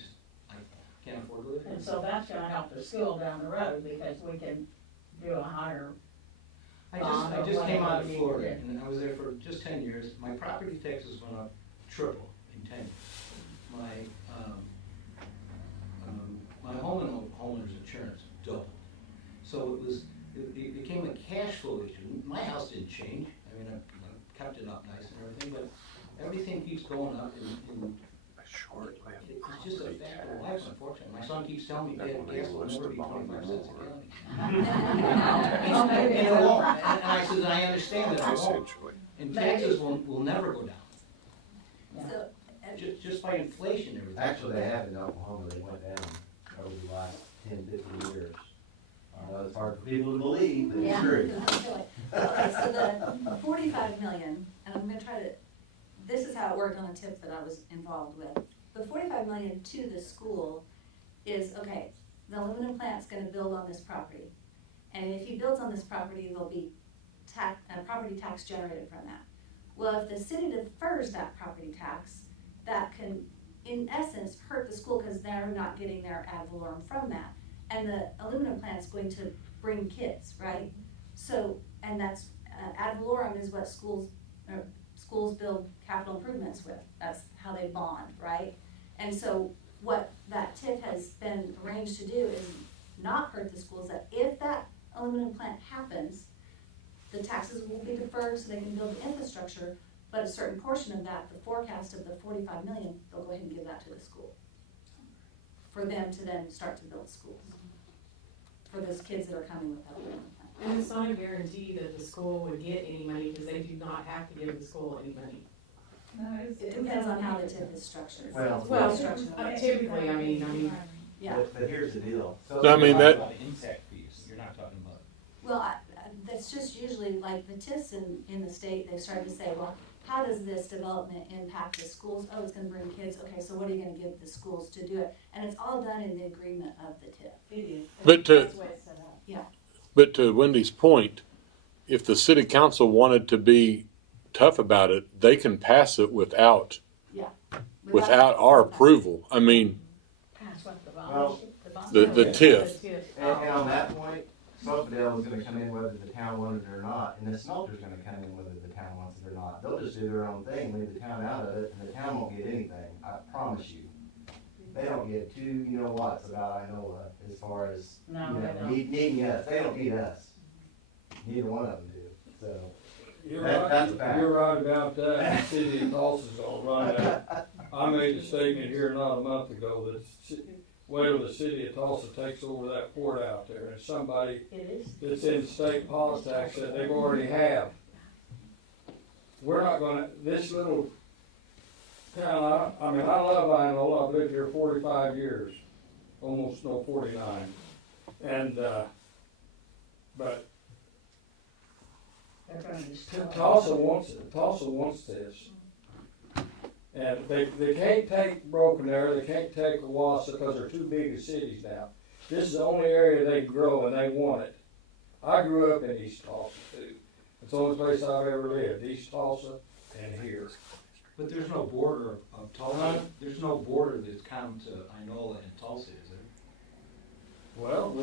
can't afford to live here? And so that's gonna help the school down the road because we can do a higher. I just came out of Florida, and I was there for just 10 years. My property taxes went up triple in 10 years. My homeowner's insurance doubled. So it became a cash flow issue. My house didn't change. I mean, I kept it up nice and everything, but everything keeps going up, and it's just a fact of life, unfortunately. My son keeps telling me, Dad, gas will never be 25 cents a gallon. And it won't. And I said, I understand that, it won't. And taxes will never go down. So, Just by inflation, everything. Actually, they have in Oklahoma, they went down over the last 10, 15 years. It's hard for people to believe, but it's yeah, true. okay, so the 45 million, and I'm gonna try to, this is how it worked on a tip that I was involved with. The 45 million to the school is, okay, the aluminum plant's gonna build on this property. And if he builds on this property, there'll be property tax generated from that. Well, if the city defers that property tax, that can, in essence, hurt the school because they're not getting their ad valorem from that. And the aluminum plant's going to bring kids, right? So, and that's, ad valorem is what schools build capital improvements with. That's how they bond, right? And so what that TIF has been arranged to do is not hurt the schools, that if that aluminum plant happens, the taxes will be deferred so they can build the infrastructure, but a certain portion of that, the forecast of the 45 million, they'll go ahead and give that to the school. For them to then start to build schools. For those kids that are coming with that aluminum plant. And it's not a guarantee that the school would get any money, because they do not have to give the school any money. No, It depends on how the TIF is structured. Well, Well, Structured. typically, I mean, Yeah, But here's the deal. So, I mean, that, Impact fees, you're not talking about. well, that's just usually like the TIFs in the state, they started to say, well, how does this development impact the schools? Oh, it's gonna bring kids, okay, so what are you gonna give the schools to do it? And it's all done in the agreement of the TIF. It is. But to- That's the way it's set up. But to Wendy's point, if the city council wanted to be tough about it, they can pass it without our approval. I mean, That's what the Well, bond. the TIF. And on that point, Sophdale is gonna come in whether the town wanted it or not, and the smelter's gonna come in whether the town wants it or not. They'll just do their own thing, leave the town out of it, and the town won't get anything, I promise you. They don't get two, you know what's about Inola as far as, No, you they know, don't. needing us. They don't need us. Neither one of them do, so. You're That's a right, fact. you're right about that, the city of Tulsa's gonna run that. I made a statement here not a month ago that wait till the city of Tulsa takes over that port out there, and somebody It is. that's in state politics that they've already have. We're not gonna, this little town, I mean, I love Inola, I've lived here 45 years, almost 49. And, but They're gonna destroy it. Tulsa wants this. And they can't take Broken Arrow, they can't take Wassa because they're too big of cities now. This is the only area they grow and they want it. I grew up in East Tulsa too. It's the only place I've ever lived, East Tulsa and here. But there's no border of Huh? Tulsa, there's no border that's come to Inola and Tulsa, is there? Well,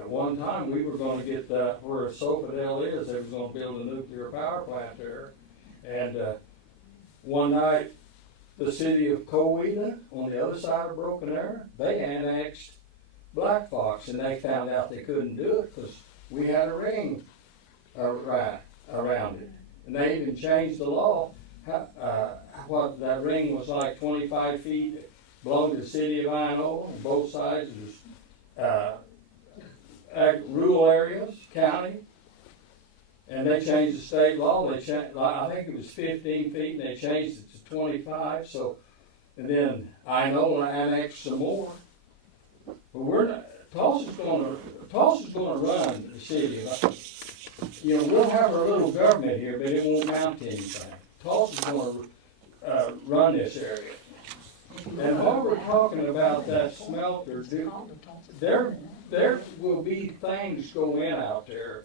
at one time, we were gonna get, where Sophdale is, they was gonna build a nuclear power plant there. And, one night, the city of Coweta, on the other side of Broken Arrow, they annexed Black Fox, and they found out they couldn't do it, cause we had a ring, around it. And they even changed the law, what, that ring was like 25 feet, belonged to the city of Inola, on both sides, it was rural areas, county, and they changed the state law. They changed, I think it was 15 feet, and they changed it to 25. So, and then I know when I annexed some more. But we're not. Tulsa's gonna run the city. You know, we'll have our little government here, but it won't amount to anything. Tulsa's gonna run this area. And while we're talking about that smelter, there will be things go in out there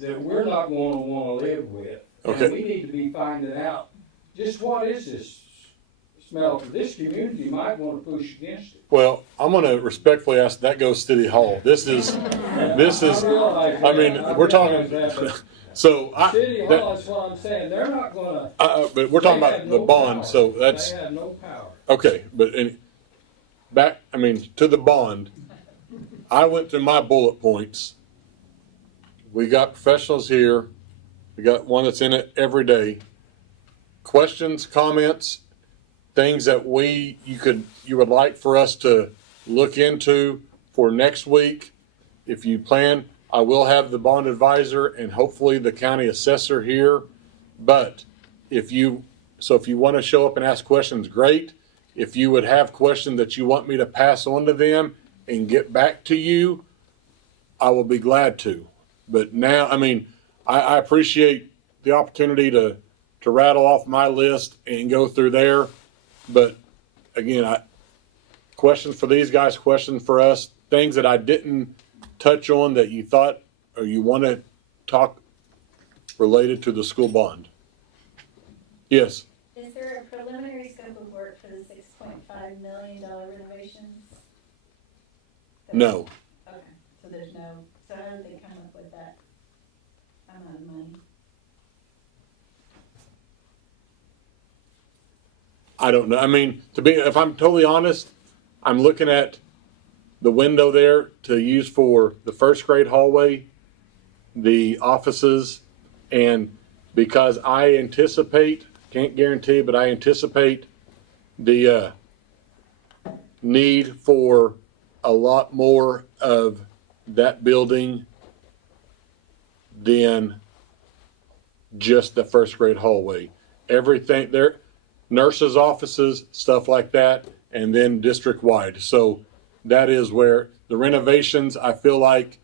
that we're not gonna wanna live with. Okay. And we need to be finding out, just what is this smelter? This community might wanna push against it. Well, I'm gonna respectfully ask, that goes City Hall. This is, I mean, we're talking, so City Hall, that's what I'm saying, they're not gonna. but we're talking they about have the no bond, power. so that's, They have no power. okay, but back, I mean, to the bond, I went through my bullet points. We got professionals here. We got one that's in it every day. Questions, comments, things that you would like for us to look into for next week. If you plan, I will have the bond advisor and hopefully the county assessor here. But if you want to show up and ask questions, great. If you would have questions that you want me to pass on to them and get back to you, I will be glad to. But now, I mean, I appreciate the opportunity to rattle off my list and go through there. But again, questions for these guys, questions for us, things that I didn't touch on that you thought or you want to talk related to the school bond. Yes. Is there a preliminary scope of work for the $6.5 million renovations? No. Okay, so there's no, so how did they come up with that amount of money? I don't know. I mean, if I'm totally honest, I'm looking at the window there to use for the first grade hallway, the offices, and because I anticipate, can't guarantee, but I anticipate the need for a lot more of that building than just the first grade hallway. Everything there, nurses' offices, stuff like that, and then district-wide. So that is where the renovations, I feel like,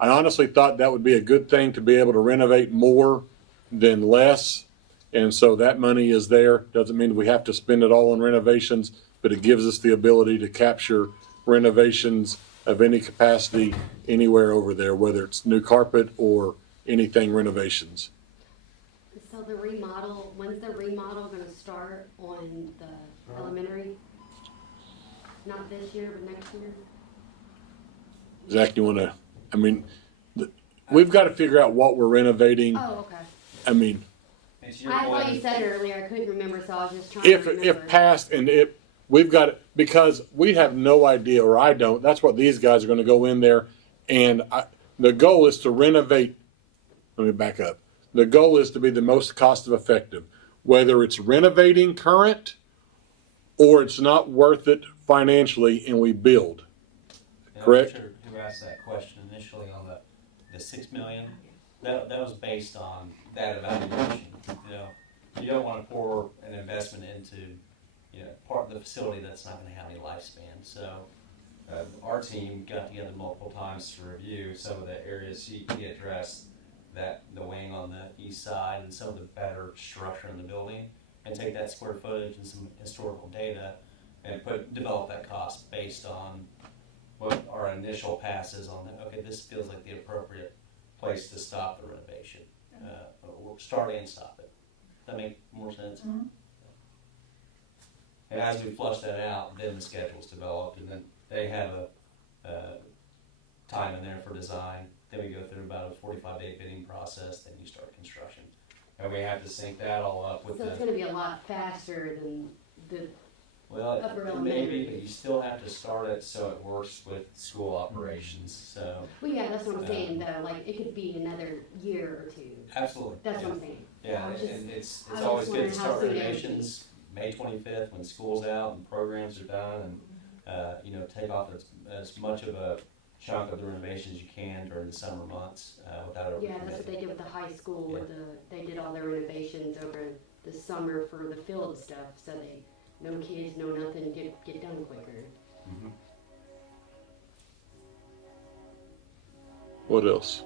I honestly thought that would be a good thing to be able to renovate more than less. And so that money is there. Doesn't mean we have to spend it all on renovations, but it gives us the ability to capture renovations of any capacity anywhere over there, whether it's new carpet or anything renovations. So the remodel, when's the remodel gonna start on the elementary? Not this year, but next year? Zach, you wanna, I mean, we've got to figure out what we're renovating. Oh, okay. I mean, It's your I thought point. you said it earlier, I couldn't remember, so I was just trying to remember. if passed and we've got it, because we have no idea, or I don't, that's what these guys are gonna go in there. And the goal is to renovate, let me back up. The goal is to be the most cost effective, whether it's renovating current or it's not worth it financially and we build. You know, Correct. Richard, who asked that question initially on the 6 million, that was based on that evaluation. You know, you don't want to pour an investment into, you know, part of the facility that's not going to have any lifespan. So our team got together multiple times to review some of the areas he addressed, that the wing on the east side and some of the better structure in the building, and take that square footage and some historical data and develop that cost based on what our initial pass is on that. Okay, this feels like the appropriate place to stop the renovation, or start and stop it. That make more sense? Mhm. And as we flush that out, then the schedule's developed, and then they have a time in there for design. Then we go through about a 45-day bidding process. Then you start construction, and we have to sync that all up with So it's gonna be a lot faster than the, well, upper maybe, elementary. but you still have to start it so it works with school operations. So well, yeah, that's what I'm saying though, like, it could be another year or two. absolutely, That's what I'm saying. yeah, I was just- and it's I was always just good to wondering how start soon it would renovations May 25th when school's out and programs are done, and you know, take off as much of a chunk of the renovations you can during the summer months without over. Yeah, that's what they did with the high school, with they did all their renovations over the summer for the field stuff, so no kids, no nothing, get done quicker. Mm-hmm. What else?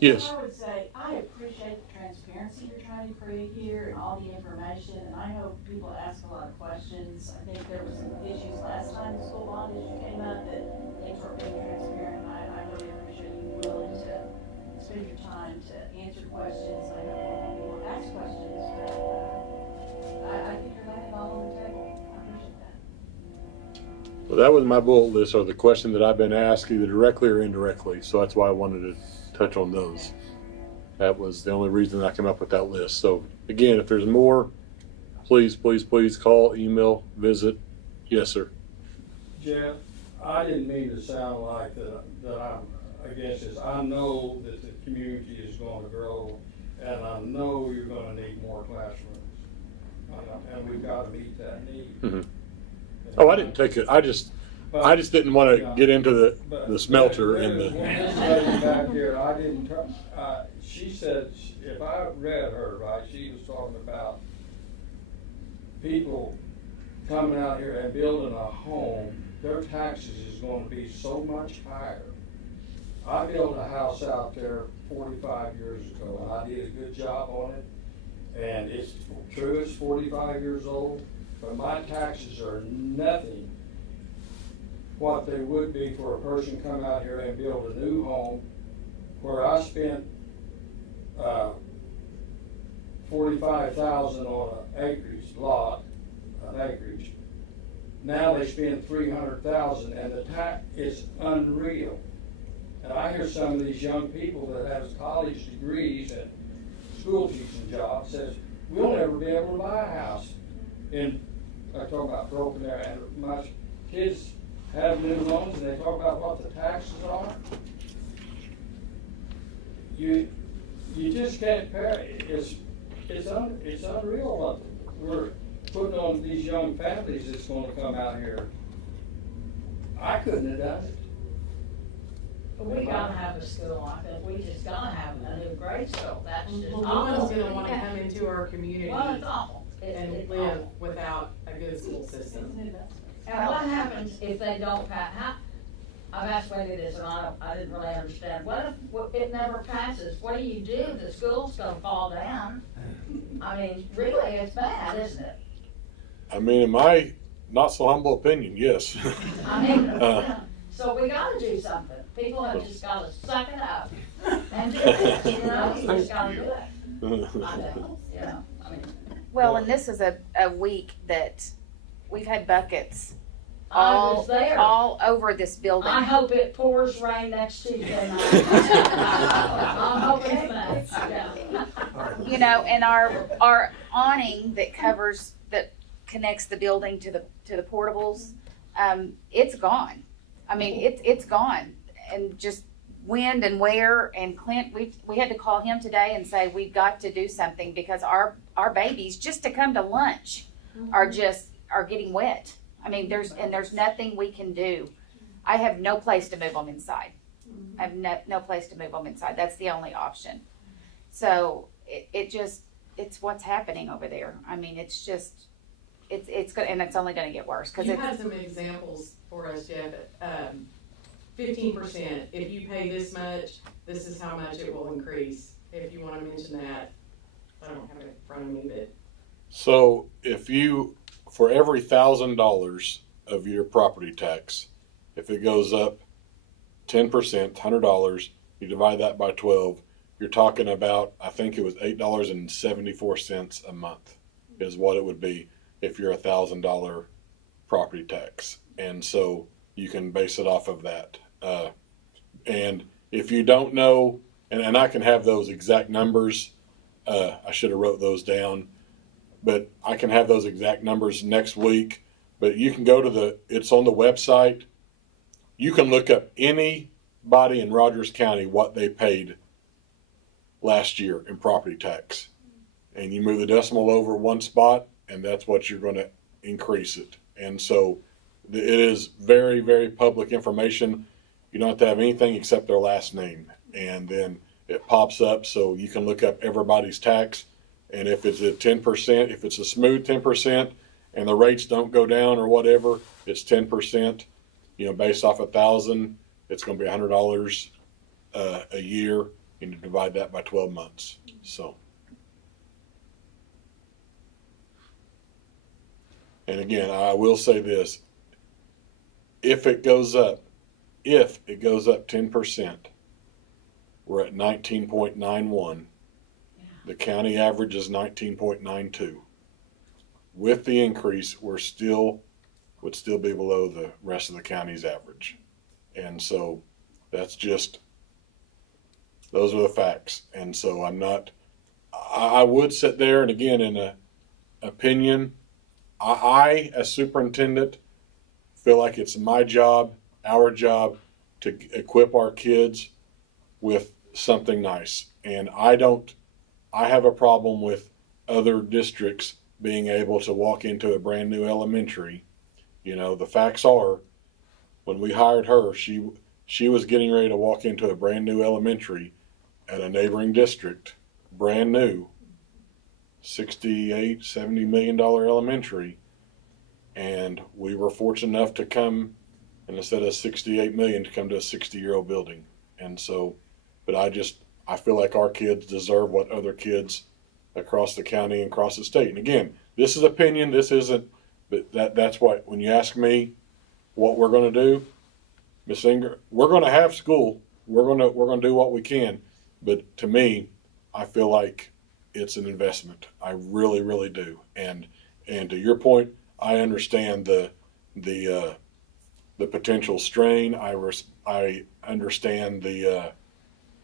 Yes. I would say, I appreciate the transparency you're trying to create here and all the information, and I know people ask a lot of questions. I think there were some issues last time the school bond issue came up that things weren't being transparent. I really appreciate you willing to spend your time to answer questions. I know more people ask questions, but, I think you're laying it all on the table. I appreciate that. Well, that was my bullet list, or the question that I've been asked either directly or indirectly. So that's why I wanted to touch on those. That was the only reason I came up with that list. So again, if there's more, please call, email, visit. Yes, sir. Jeff, I didn't mean to sound like that I'm against this. I know that the community is gonna grow, and I know you're gonna need more classrooms. And we've gotta meet that need. Mm-hmm. Oh, I didn't take it. I just didn't want to get into the smelter and the. This lady back here, I didn't, she said, if I read her right, she was talking about people coming out here and building a home, their taxes is gonna be so much higher. I built a house out there 45 years ago, and I did a good job on it. And it's true, it's 45 years old, but my taxes are nothing what they would be for a person come out here and build a new home, where I spent $45,000 on an acreage. Now they spend $300,000, and the tax is unreal. And I hear some of these young people that have college degrees and school teaching jobs says, we'll never be able to buy a house. And I talk about broken there, and my kids have new loans, and they talk about what the taxes are. You just can't compare. It's unreal what we're putting on these young families that's going to come out here. I couldn't have done it. But we gotta have a school, I think, we just gotta have a new grade school, that's just Well, no awful. one's gonna wanna come into our community Well, it's awful. and It's live awful. without a good school system. And what happens if they don't pass, I've asked Wendy this and I didn't really understand. What if it never passes? What do you do? The school's gonna fall down. I mean, really, it's bad, isn't it? I mean, in my not so humble opinion, yes. I mean, Uh, so we gotta do something. People have just gotta suck it up and do it, you know, you just gotta do it. I know, you know, I mean. Well, and this is a week that we've had buckets I was there. all over this building. I hope it pours rain next Tuesday night. I'm hoping it does, yeah. You know, and our awning that connects the building to the portables, it's gone. I mean, it's gone, and just wind and wear. And Clint, we had to call him today and say we've got to do something because our babies just to come to lunch are getting wet. I mean, there's nothing we can do. I have no place to move them inside. I have no place to move them inside. That's the only option. So it's what's happening over there. I mean, it's good, and it's only going to get worse because You had some examples for us, Jeff. 15%. If you pay this much, this is how much it will increase. If you want to mention that, I don't have it in front of me, but So if you, for every $1,000 of your property tax, if it goes up 10%, $100, you divide that by 12, you're talking about, I think it was $8.74 a month is what it would be if you're $1,000 property tax. And so you can base it off of that. And if you don't know, and I can have those exact numbers, I should have wrote those down, but I can have those exact numbers next week. But you can go to it's on the website. You can look up anybody in Rogers County, what they paid last year in property tax. And you move the decimal over one spot, and that's what you're going to increase it. And so it is very, very public information. You don't have to have anything except their last name. And then it pops up so you can look up everybody's tax. And if it's a 10%, if it's a smooth 10% and the rates don't go down or whatever, it's 10%, based off 1,000, it's going to be $100 a year, and you divide that by 12 months. So. And again, I will say this, if it goes up 10%, we're at 19.91. The county average is 19.92. With the increase, would still be below the rest of the county's average. And so those are the facts. And so I would sit there, and again, in an opinion, I, as superintendent, feel like it's my job, our job, to equip our kids with something nice. And I have a problem with other districts being able to walk into a brand new elementary. The facts are, when we hired her, she was getting ready to walk into a brand new elementary at a neighboring district, brand new, $68, $70 million elementary. And we were fortunate enough to come, and instead of $68 million, to come to a 60-year-old building. And so, but I feel like our kids deserve what other kids across the county and across the state. And again, this is opinion, this isn't, but that's what, when you ask me what we're going to do, Miss Inger, we're going to have school. We're going to do what we can. But to me, I feel like it's an investment. I really, really do. And to your point, I understand the potential strain. I understand the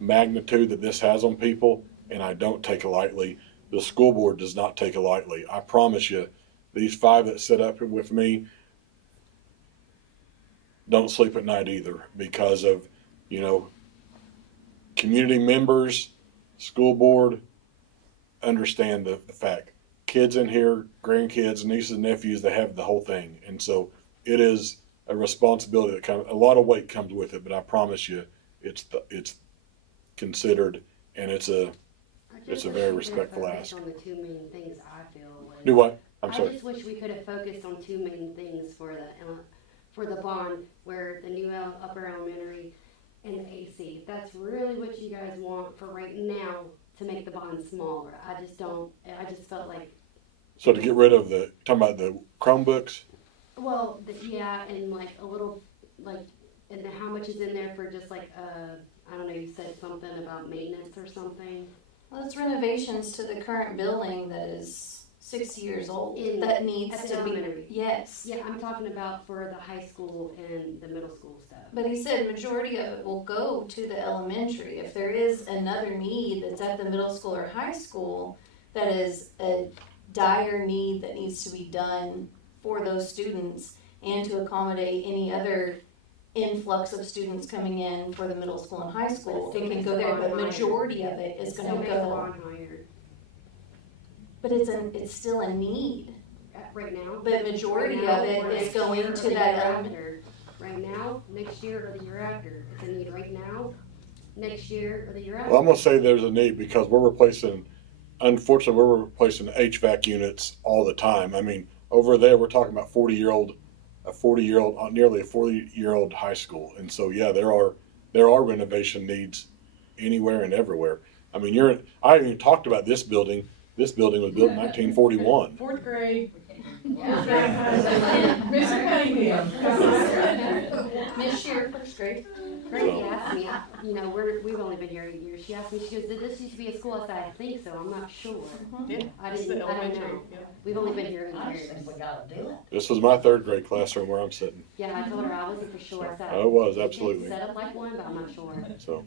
magnitude that this has on people, and I don't take it lightly. The school board does not take it lightly. I promise you, these 5 that sit up with me don't sleep at night either, because of, community members, school board, understand the fact. Kids in here, grandkids, nieces, nephews, they have the whole thing. And so it is a responsibility that a lot of weight comes with it, but I promise you it's considered, and it's a very respectful ask. On the 2 main things I feel was, Do what? I'm sorry. I just wish we could have focused on 2 main things for for the bond, where the new upper elementary and the AC. That's really what you guys want for right now to make the bond smaller. I just felt like, So to get rid of talking about the Chromebooks? well, yeah, and like a little, like, and how much is in there for just like, I don't know, you said something about maintenance or something? Well, it's renovations to the current building that is 60 years old that needs At to the be, elementary. yes. Yeah, I'm talking about for the high school and the middle school stuff. But he said majority of it will go to the elementary. If there is another need that's at the middle school or high school, that is a dire need that needs to be done for those students and to accommodate any other influx of students coming in for the middle school and high school, it can go there, but majority of it is gonna go. But it's still a need. Right now? But majority of it is going to that elementary. Right now, next year, or the year after. It's a need right now, next year, or the year after. Well, I'm gonna say there's a need because unfortunately, we're replacing HVAC units all the time. I mean, over there, we're talking about nearly a 40-year-old high school. And so, yeah, there are renovation needs anywhere and everywhere. I mean, I haven't even talked about this building. This building was built in 1941. Fourth grade. Mr. Cunningham. Miss Shear, first grade. Grady asked me, we've only been here a year. She asked me, she goes, did this used to be a school? I said, I think so, I'm not sure. Yeah, I it's don't the elementary, know. yeah. We've only been here I a just year. think we gotta do it. This was my third grade classroom where I'm sitting. Yeah, I told her I wasn't for sure. I said, Oh, it was, "It absolutely. did set up like one, but I'm not sure." So.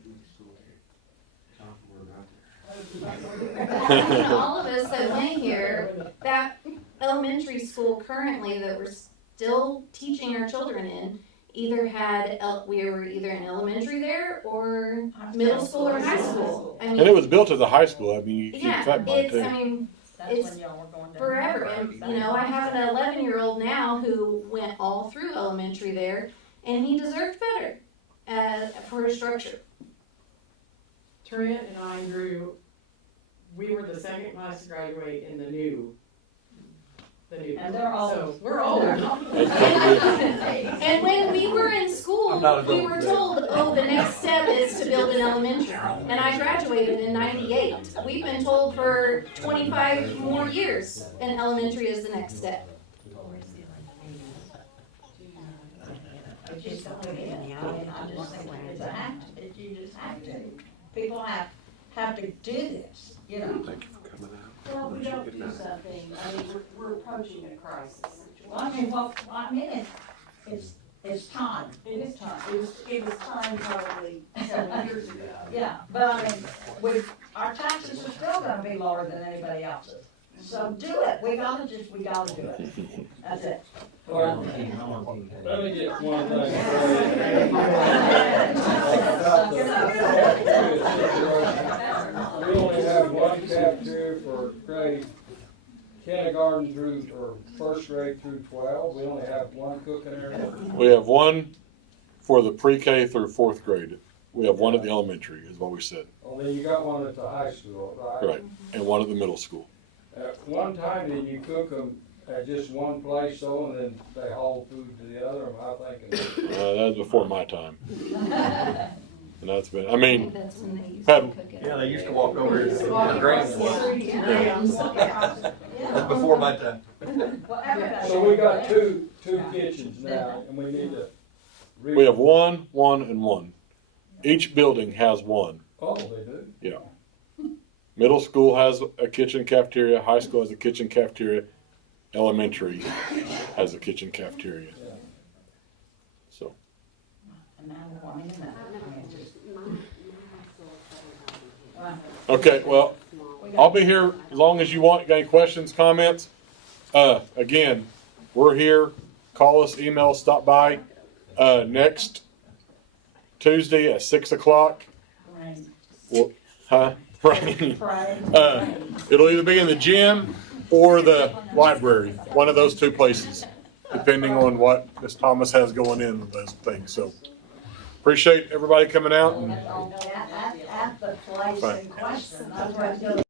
All of us that went here, that elementary school currently that we're still teaching our children in, we were either in elementary there or middle school or high school. I mean, And it was built as a high school. I mean, you keep yeah, that in mind it's, too. I mean, That's it's when y'all were going down. forever. And, I have an 11-year-old now who went all through elementary there, and he deserved better for his structure. Trent and I and Drew, we were the second class to graduate in the new. And they're old. So we're older. And when we were in school, we were told, the next step is to build an elementary. And I graduated in '98. We've been told for 25 more years, an elementary is the next step. It's just going in, I just think it's a have to, you just have to. People have to do this, Thank you for coming out. Well, we don't do something, I mean, we're approaching a crisis Well, it's time. It is time, it was time probably 7 years ago. Yeah, but I mean, our taxes are still gonna be lower than anybody else's. So do it, we gotta do it. That's it. Let me get one thing straight. We only have one cafeteria for grade kindergarten through, or first grade through 12. We only have one cooking area. We have one for the pre-K through fourth grade. We have one at the elementary, is what we said. Well, then you got one at the high school, right? Right. And one at the middle school. At one time, did you cook them at just one place, so, and then they haul food to the other? Am I thinking? That was before my time. And that's been, I mean, That's when they used Had- to cook it. Yeah, they used to walk over here to my grandson. That's before my time. Well, everybody. So we got two kitchens now, and we need to. we have one, and one. Each building has one. Oh, they do? Yeah. Middle school has a kitchen cafeteria, high school has a kitchen cafeteria, elementary has a kitchen cafeteria. Yeah. And So, now we're wanting to know. I mean, just- okay, well, I'll be here as long as you want. Got any questions, comments? Again, we're here. Call us, email us, stop by. Next Tuesday at 6 o'clock. Rain. Well, huh? Right. Pray. It'll either be in the gym or the library, one of those two places, depending on what Ms. Thomas has going in with those things. So, appreciate everybody coming out. And At the place Fine. in question, that's where it's gonna